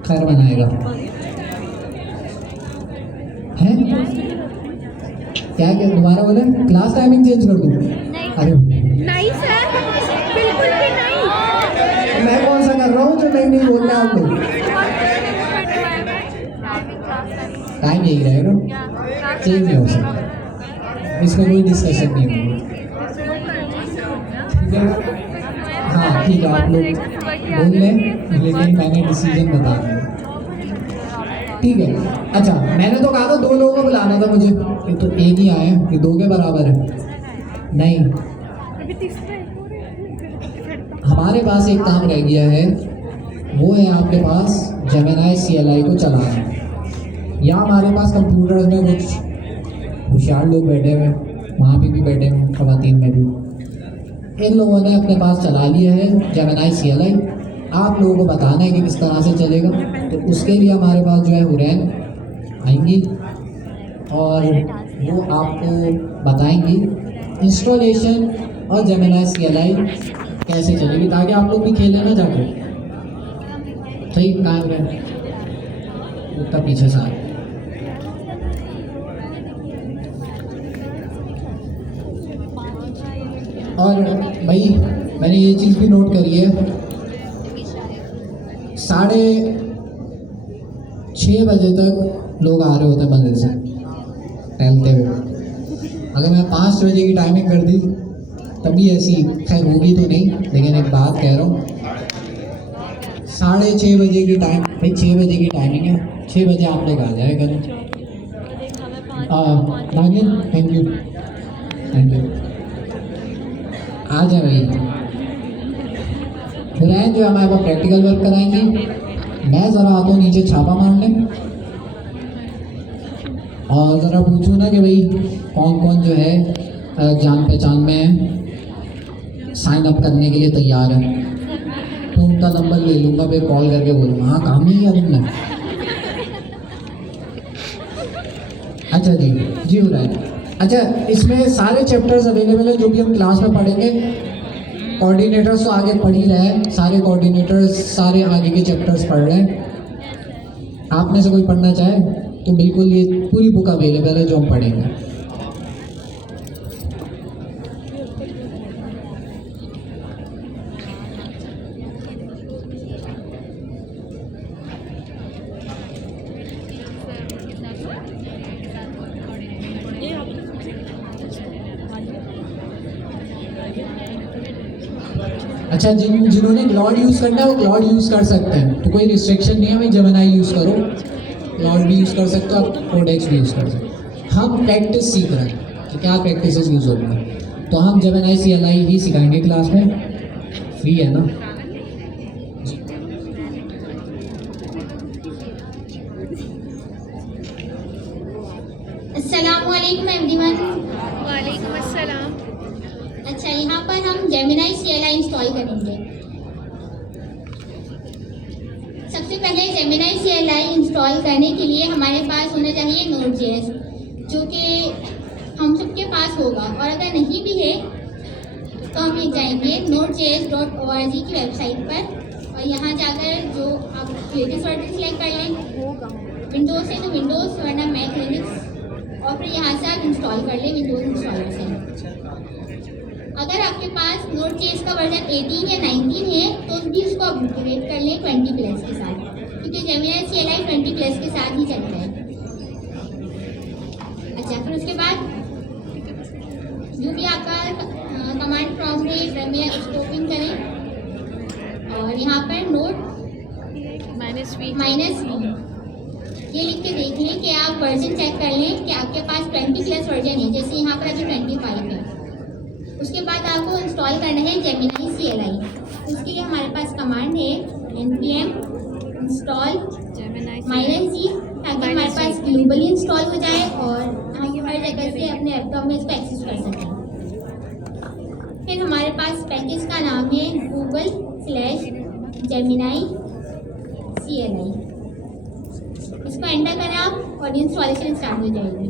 खैर बनाएगा है क्या दोबारा बोले? क्लास टाइमिंग चेंज कर दूँ? अरे नहीं सर, बिल्कुल भी नहीं। मैं कौन सा कर रहा हूँ जो नहीं बोल रहे आप लोग? टाइम यही रहेगा, चेंज नहीं हो सकता, इसमें कोई डिस्कशन नहीं होगी। ठीक है, हाँ ठीक है, आप लोग बोल लें लेकिन मैंने डिसीजन बता दिया। ठीक है, अच्छा मैंने तो कहा था 2 लोगों को बुलाना था मुझे, ये तो एक ही आए हैं, ये 2 के बराबर है नहीं। हमारे पास एक काम रह गया है, वो है आपके पास जेमिनी CLI को चलाना। या हमारे पास कंप्यूटर्स में कुछ होशियार लोग बैठे हुए, वहाँ पे भी बैठे हुए, खवातीन में भी, इन लोगों ने अपने पास चला लिया है जेमिनी CLI। आप लोगों को बताना है कि किस तरह से चलेगा, तो उसके लिए हमारे पास जो है हुरैन आएंगी और वो आपको बताएंगी इंस्टॉलेशन और जेमिनी CLI कैसे चलेगी, ताकि आप लोग भी खेलें ना जाके। सही काम है, उतना पीछे से आए। और भाई मैंने ये चीज़ भी नोट करी है, 6:30 बजे तक लोग आ रहे होते हैं मंदिर से टहलते हुए। अगर मैं 5 बजे की टाइमिंग कर दी तभी ऐसी खैर होगी तो नहीं, लेकिन एक बात कह रहा हूँ, 6:30 बजे की टाइम, भाई 6 बजे की टाइमिंग है, 6 बजे आप लोग आ जाए करें। दानियल थैंक यू आ जाए भाई। हुरैन जो हमारे पास प्रैक्टिकल वर्क कराएंगी, मैं ज़रा आता हूँ नीचे छापा मारने और ज़रा पूछूँ ना कि भाई कौन कौन जो है जान पहचान में साइन अप करने के लिए तैयार है, तो उनका नंबर ले लूँगा, फिर कॉल करके बोलूँगा हाँ काम नहीं है तुमने। अच्छा जी हुरैन। अच्छा इसमें सारे चैप्टर्स अवेलेबल है जो भी हम क्लास में पढ़ेंगे। कोऑर्डिनेटर्स तो आगे पढ़ ही रहे हैं, सारे कोऑर्डिनेटर्स सारे आगे के चैप्टर्स पढ़ रहे हैं। आप में से कोई पढ़ना चाहे तो बिल्कुल ये पूरी बुक अवेलेबल है जो हम पढ़ेंगे। अच्छा जिन्होंने क्लाउड यूज़ करना है वो क्लाउड यूज़ कर सकते हैं, तो कोई रिस्ट्रिक्शन नहीं है भाई, जेमिनी यूज़ करो, क्लाउड भी यूज़ कर सकते हो, आप कोडेक्स भी यूज़ कर सकते हो। हम प्रैक्टिस सीख रहे हैं कि क्या प्रैक्टिसेस यूज़ होती हैं, तो हम जेमिनी CLI ही सिखाएंगे क्लास में, फ्री है ना। अस्सलामुअलैकुम एवरीवन। वालेकुम अस्सलाम। अच्छा यहाँ पर हम जेमिनी CLI इंस्टॉल करेंगे। सबसे पहले जेमिनी CLI इंस्टॉल करने के लिए हमारे पास होना चाहिए Node.js, जो कि हम सबके पास होगा, और अगर नहीं भी है तो हम ये जाएंगे nodejs.org की वेबसाइट पर और यहाँ जाकर जो आप लेटेस्ट वर्जन सेलेक्ट कर लें, विंडोज़ है तो विंडोज़ वरना मैक लिनक्स, और फिर यहाँ से आप इंस्टॉल कर लें विंडोज़ इंस्टॉलर से। अगर आपके पास Node.js का वर्जन 18 या 19 है तो भी उसको अपग्रेड कर लें 20+ के साथ, क्योंकि क्योंकि जेमिनाई CLI 20+ के साथ ही चलता है। अच्छा, फिर उसके बाद जो भी आपका कमांड प्रॉम्प्ट है रन है उसको ओपन करें और यहाँ पर नोट -v ये लिख के देख लें कि आप वर्जन चेक कर लें कि आपके पास 20+ वर्जन है, जैसे यहाँ पर अभी 25 है। उसके बाद आपको इंस्टॉल करना है जेमिनाई CLI। उसके लिए हमारे पास कमांड है npm install -g, ताकि हमारे पास ग्लोबली इंस्टॉल हो जाए और हम हर जगह से अपने लैपटॉप में इसको एक्सेस कर सकें। फिर हमारे पास पैकेज का नाम है google/gemini CLI। इसको एंटर करें आप और इंस्टॉलेशन स्टार्ट हो जाएगी।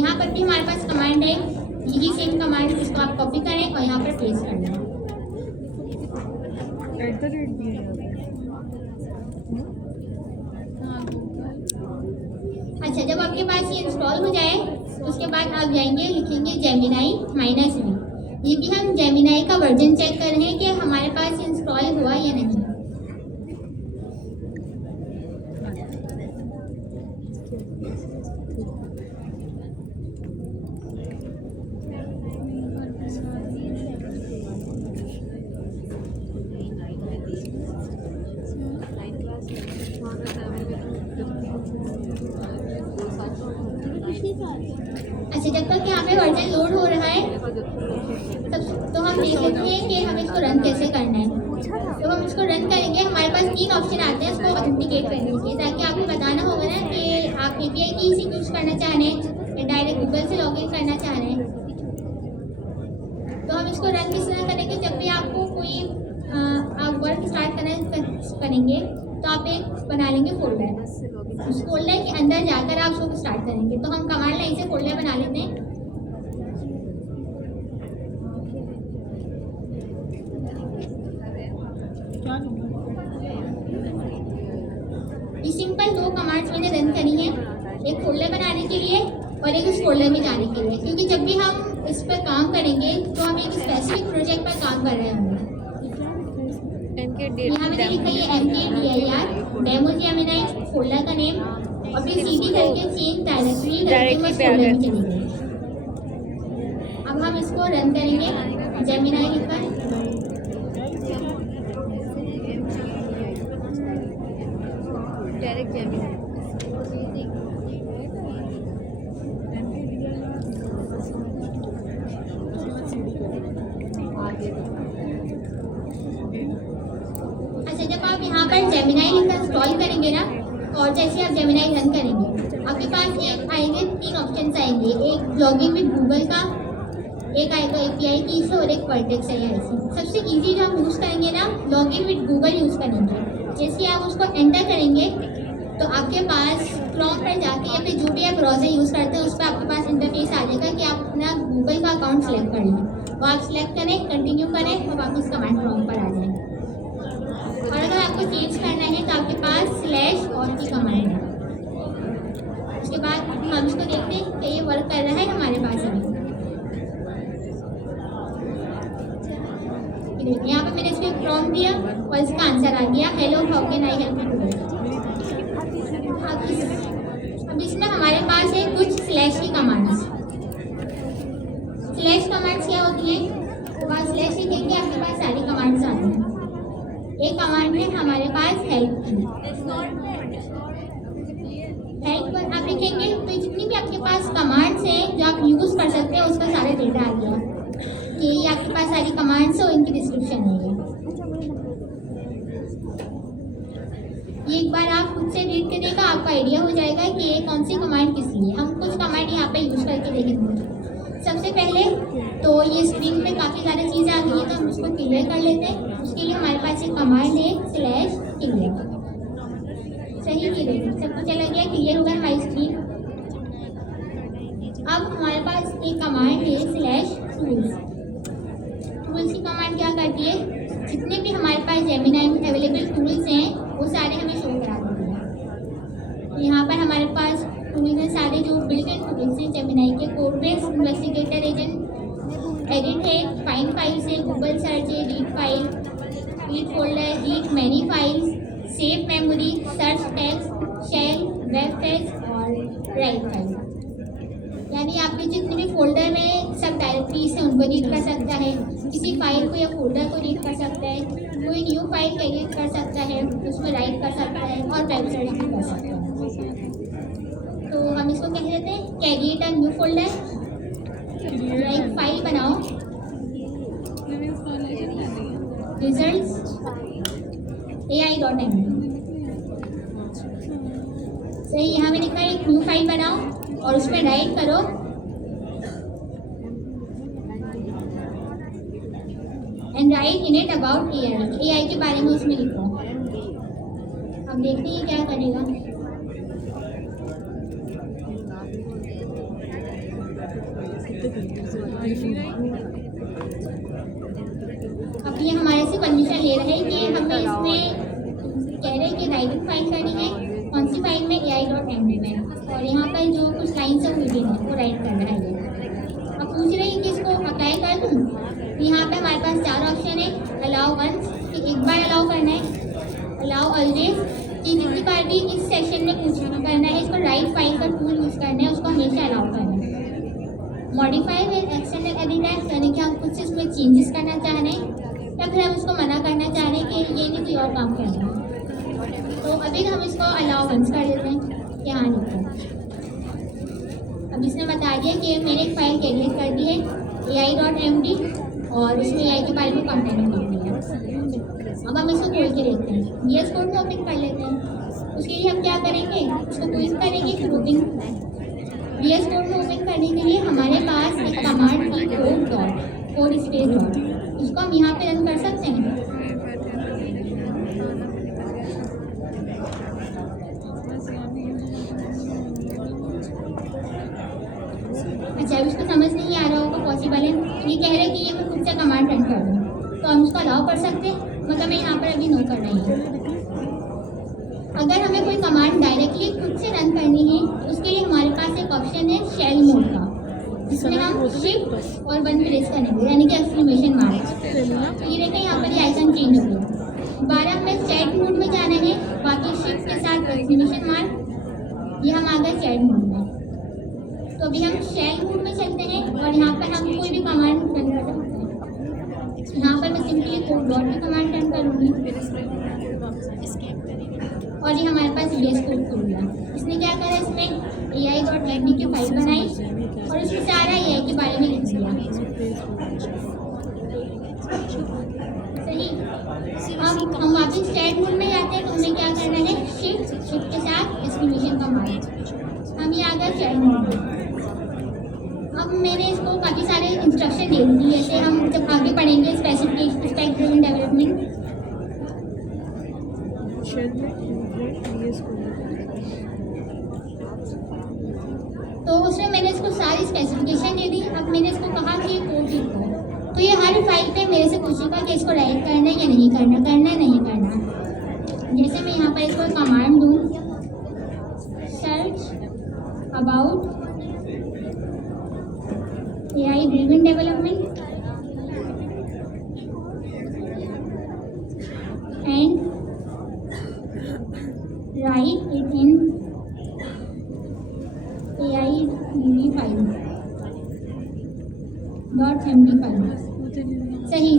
यहाँ पर भी हमारे पास कमांड है यही सेम कमांड, इसको आप कॉपी करें और यहाँ पर पेस्ट कर दें। अच्छा, जब आपके पास ये इंस्टॉल हो जाए तो उसके बाद आप जाएंगे, लिखेंगे जेमिनाई -v। ये भी हम जेमिनाई का वर्जन चेक कर रहे हैं कि हमारे पास इंस्टॉल हुआ या नहीं। अच्छा, जब तक यहाँ पे वर्जन लोड हो रहा है तब तो हम देख लेते हैं कि हमें इसको रन कैसे करना है। तो हम इसको रन करेंगे, हमारे पास 3 ऑप्शन आते हैं इसको ऑथेंटिकेट करने के, ताकि आपको बताना होगा ना कि आप API की यूज़ करना चाह रहे हैं या डायरेक्ट गूगल से लॉगिन करना चाह रहे हैं। तो हम इसको रन किस तरह करेंगे, जब भी आपको कोई आप वर्क स्टार्ट करेंगे तो आप एक बना लेंगे फोल्डर। उस फोल्डर के अंदर जाकर आप उसको स्टार्ट करेंगे। तो हम कमांड लाइन से फोल्डर बना लेते हैं। ये सिंपल 2 कमांड्स मैंने रन करी हैं, एक फोल्डर बनाने के लिए और एक उस फोल्डर में जाने के लिए, क्योंकि जब भी हम इस पर काम करेंगे तो हम एक स्पेसिफिक प्रोजेक्ट पर काम कर रहे होंगे। यहाँ मैंने लिखा है mkdir डेमो जेमिनाई, फोल्डर का नेम और फिर CD करके चेंज डायरेक्टरी करके मैं फोल्डर में चली गई। अब हम इसको रन करेंगे जेमिनाई लिखकर। डायरेक्ट जेमिनाई अच्छा, जब आप यहाँ पर जेमिनाई लिखकर इंस्टॉल करेंगे ना और जैसे आप जेमिनाई रन करेंगे आपके पास एक आएंगे 3 ऑप्शन आएंगे, एक लॉगिन विद गूगल का, एक आएगा API की से और एक वर्टेक्स AI से। सबसे इजी जो हम यूज़ करेंगे ना लॉगिन विद गूगल यूज़ करेंगे। जैसे आप उसको एंटर करेंगे तो आपके पास क्रोम पर जाके या फिर जो भी आप ब्राउज़र यूज़ करते हैं उस पर आपके पास इंटरफेस आ जाएगा कि आप अपना गूगल का अकाउंट सेलेक्ट कर लें। वो आप सिलेक्ट करें, कंटिन्यू करें और वापस कमांड प्रॉम्प्ट पर आ जाएं। और अगर आपको चेंज करना है तो आपके पास स्लैश और की कमांड है। उसके बाद हम इसको देखते हैं कि ये वर्क कर रहा है हमारे पास अभी। यहाँ पे मैंने इसको एक प्रॉम्प्ट दिया और इसका आंसर आ गया, hello how can I help you today. अब इसमें हमारे पास है कुछ स्लैश की कमांड्स। स्लैश कमांड्स क्या होती है, तो बाद स्लैश लिखेंगे आपके पास सारी कमांड्स आती हैं। एक कमांड है हमारे पास हेल्प की, हेल्प पर आप लिखेंगे तो जितनी भी आपके पास कमांड्स हैं जो आप यूज़ कर सकते हैं उसका सारा डेटा आ गया कि ये आपके पास सारी कमांड्स है और इनकी डिस्क्रिप्शन है। ये एक बार आप खुद से रीड करिएगा, आपका आइडिया हो जाएगा कि ये कौन सी कमांड किस लिए। हम कुछ कमांड यहाँ पे यूज़ करके देखेंगे। सबसे पहले तो ये स्क्रीन पे काफ़ी सारी चीज़ें आ गई है तो हम उसको क्लियर कर लेते हैं। उसके लिए हमारे पास एक कमांड है स्लैश क्लियर। सही क्लियर, सब कुछ चला गया, क्लियर होगा हमारी स्क्रीन। अब हमारे पास एक कमांड है स्लैश टूल्स। टूल्स की कमांड क्या करती है, जितने भी हमारे पास जेमिनाई में अवेलेबल टूल्स हैं वो सारे हमें शो करा देते हैं। यहाँ पर हमारे पास टूल्स हैं सारे जो बिल्ट इन टूल्स हैं जेमिनाई के, code base, investigator agent, edit है, फाइंड फाइल्स है, गूगल सर्च है, read file, read folder, read many files, save memory, search text, shell, web page और राइट फाइल। यानी आपके जितने भी फोल्डर में सब डायरेक्टरीज हैं उनको रीड कर सकता है, किसी फाइल को या फोल्डर को रीड कर सकता है, कोई न्यू फाइल क्रिएट कर सकता है, उसमें राइट कर सकता है और वेब सर्च भी कर सकता है। तो हम इसको कह देते हैं क्रिएट अ न्यू फोल्डर, एक फाइल बनाओ, रिजल्ट्स AI.md। सही, यहाँ मैंने कहा एक न्यू फाइल बनाओ और उसमें राइट करो and right in it about AI के बारे में उसमें लिखो। अब देखते हैं क्या करेगा। अब ये हमारे से परमिशन ले रहे हैं कि हमें इसमें कह रहे हैं कि राइटिंग फाइल करनी है, कौन सी फाइल में AI.md में, और यहाँ पर जो कुछ लाइन्स है मीटिंग है वो राइट कर रहा है ये। अब पूछ रहे हैं कि इसको अप्लाई कर दूँ, तो यहाँ पे हमारे पास 4 ऑप्शन है। अलाउ वंस कि एक बार अलाउ करना है, अलाउ ऑलवेज कि जितनी बार भी इस सेशन में कुछ करना है, इसको राइट फाइल का टूल यूज़ करना है, उसको हमेशा अलाउ करना है। मॉडिफाई विद एक्सटर्नल एडिटर, यानी कि हम कुछ इसमें चेंजेस करना चाह रहे हैं या फिर हम उसको मना करना चाह रहे हैं कि ये नहीं कोई और काम करना है, तो अभी हम इसको अलाउ वंस कर देते हैं, यहाँ लिखो। अब इसने बता दिया कि मैंने एक फाइल क्रिएट कर दी है AI.md और उसमें AI के बारे में कंटेंट लिख दिया। अब हम इसको खोल के देखते हैं, VS कोड में ओपन कर लेते हैं। उसके लिए हम क्या करेंगे, उसको क्विक करेंगे फिर ओपन। VS कोड में ओपन करने के लिए हमारे पास एक कमांड थी कोड स्पेस डॉट, उसको हम यहाँ पे रन कर सकते हैं। अच्छा, अब इसको समझ नहीं आ रहा होगा, पॉसिबल है, ये कह रहे हैं कि ये मैं खुद से कमांड रन कर दूँ, तो हम उसको अलाउ कर सकते हैं, मतलब मैं यहाँ पर अभी नो कर रही हूँ। अगर हमें कोई कमांड डायरेक्टली खुद से रन करनी है, उसके लिए हमारे पास एक ऑप्शन है शेल मोड का, जिसमें हम शिफ्ट और 1 प्रेस करेंगे, यानी कि एक्सक्लेमेशन मार्क। तो ये देखें यहाँ पर ये आइकन चेंज हो गया। दोबारा हमें चैट मोड में जाना है, बाकी शिफ्ट के साथ एक्सक्लेमेशन मार्क, ये हम आ गए चैट मोड में। तो अभी हम शेल मोड में चलते हैं और यहाँ पर हम कोई भी कमांड रन कर सकते हैं। यहाँ पर मैं सिंपली कोड डॉट की कमांड रन करूँगी और ये हमारे पास VS कोड खुल गया। इसने क्या करा, इसमें AI.md की फाइल बनाई और इसमें सारा AI के बारे में लिख दिया। सही, अब हम वापस चैट मोड में जाते हैं, तो हमें क्या करना है, शिफ्ट के साथ एक्सक्लेमेशन का मार्क। हम ये आ गए चैट मोड में। अब मैंने इसको काफ़ी सारे इंस्ट्रक्शन दे दी, जैसे हम जब आगे पढ़ेंगे स्पेसिफिकेशन स्पेक ड्रिवन डेवलपमेंट, तो उसमें मैंने इसको सारी स्पेसिफिकेशन दे दी। अब मैंने इसको कहा कि कोड लिखो, तो ये हर फाइल पे मेरे से पूछेगा कि इसको राइट करना है या नहीं करना, करना है नहीं करना। जैसे मैं यहाँ पर इसको कमांड दूँ, search about AI driven development and right it in AI file .md file. सही,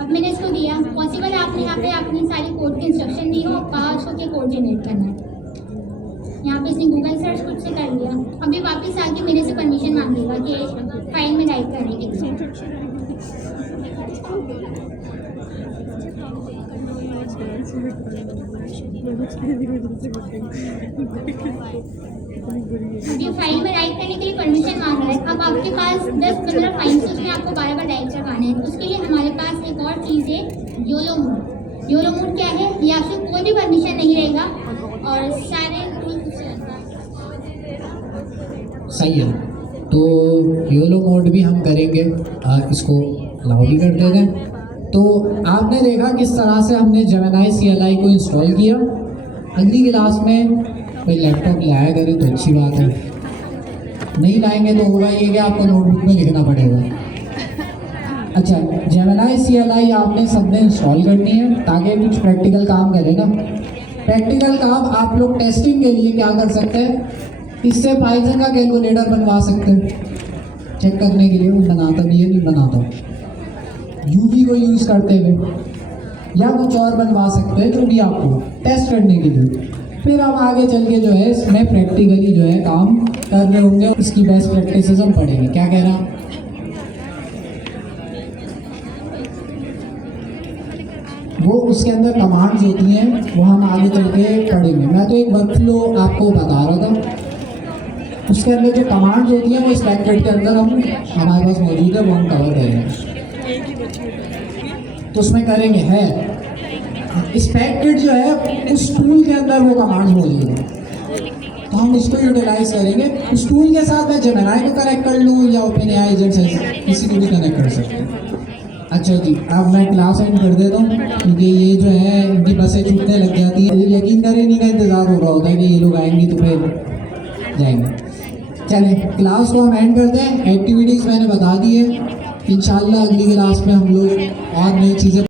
अब मैंने इसको दिया, पॉसिबल है आपने यहाँ पे अपनी सारी कोड की इंस्ट्रक्शन दी हो, कहा उसको क्या कोड जनरेट करना है। यहाँ पे इसने गूगल सर्च खुद से कर लिया। अभी वापस आके मेरे से परमिशन मांगेगा कि फाइल में राइट करने के लिए। अभी फाइल में राइट करने के लिए परमिशन मांग रहा है। अब आपके पास 10-15 फाइल्स है, उसमें आपको बार-बार राइट करवाना है। उसके लिए हमारे पास एक और चीज़ है, योलो मोड। योलो मोड क्या है, ये आपसे कोई भी परमिशन नहीं रहेगा और सारे सही है। तो योलो मोड भी हम करेंगे, इसको अलाउ भी कर देंगे। तो आपने देखा किस तरह से हमने जेमिनी CLI को इंस्टॉल किया। अगली क्लास में कोई लैपटॉप लाया करें तो अच्छी बात है, नहीं लाएंगे तो होगा ये कि आपको नोटबुक में लिखना पड़ेगा। अच्छा, जेमिनी CLI आपने सबने इंस्टॉल करनी है ताकि कुछ प्रैक्टिकल काम करें ना। प्रैक्टिकल काम आप लोग टेस्टिंग के लिए क्या कर सकते हैं, इससे पाइथन का कैलकुलेटर बनवा सकते हैं चेक करने के लिए वो बनाता भी है नहीं बनाता, यूवी को यूज़ करते हुए, या कुछ और बनवा सकते हैं जो भी आपको टेस्ट करने के लिए। फिर हम आगे चल के जो है इसमें प्रैक्टिकली जो है काम कर रहे होंगे, इसकी बेस्ट प्रैक्टिसेस हम पढ़ेंगे। क्या कह रहा है? वो उसके अंदर कमांड्स होती हैं वो हम आगे चल के पढ़ेंगे। मैं तो एक वर्कफ्लो आपको बता रहा था, उसके अंदर जो कमांड्स होती हैं वो इस पैकेट के अंदर हम हमारे पास मौजूद है, वो हम कवर करेंगे। तो उसमें करेंगे है इस पैकेट जो है उस टूल के अंदर वो कमांड्स मौजूद है, तो हम उसको यूटिलाइज करेंगे। उस टूल के साथ मैं जेमिनी को कनेक्ट कर लूँ या ओपन एआई एजेंट से किसी को भी कनेक्ट कर सकते हैं। अच्छा जी, अब मैं क्लास एंड कर देता हूँ क्योंकि ये जो है इनकी बसें छूटने लग जाती है। यकीन करें इन्हीं का इंतज़ार हो रहा होता है कि ये लोग आएंगे तो फिर जाएंगे। चलें क्लास को हम एंड करते हैं। एक्टिविटीज़ मैंने बता दी है, इंशाल्लाह अगली क्लास में हम लोग और नई चीज़ें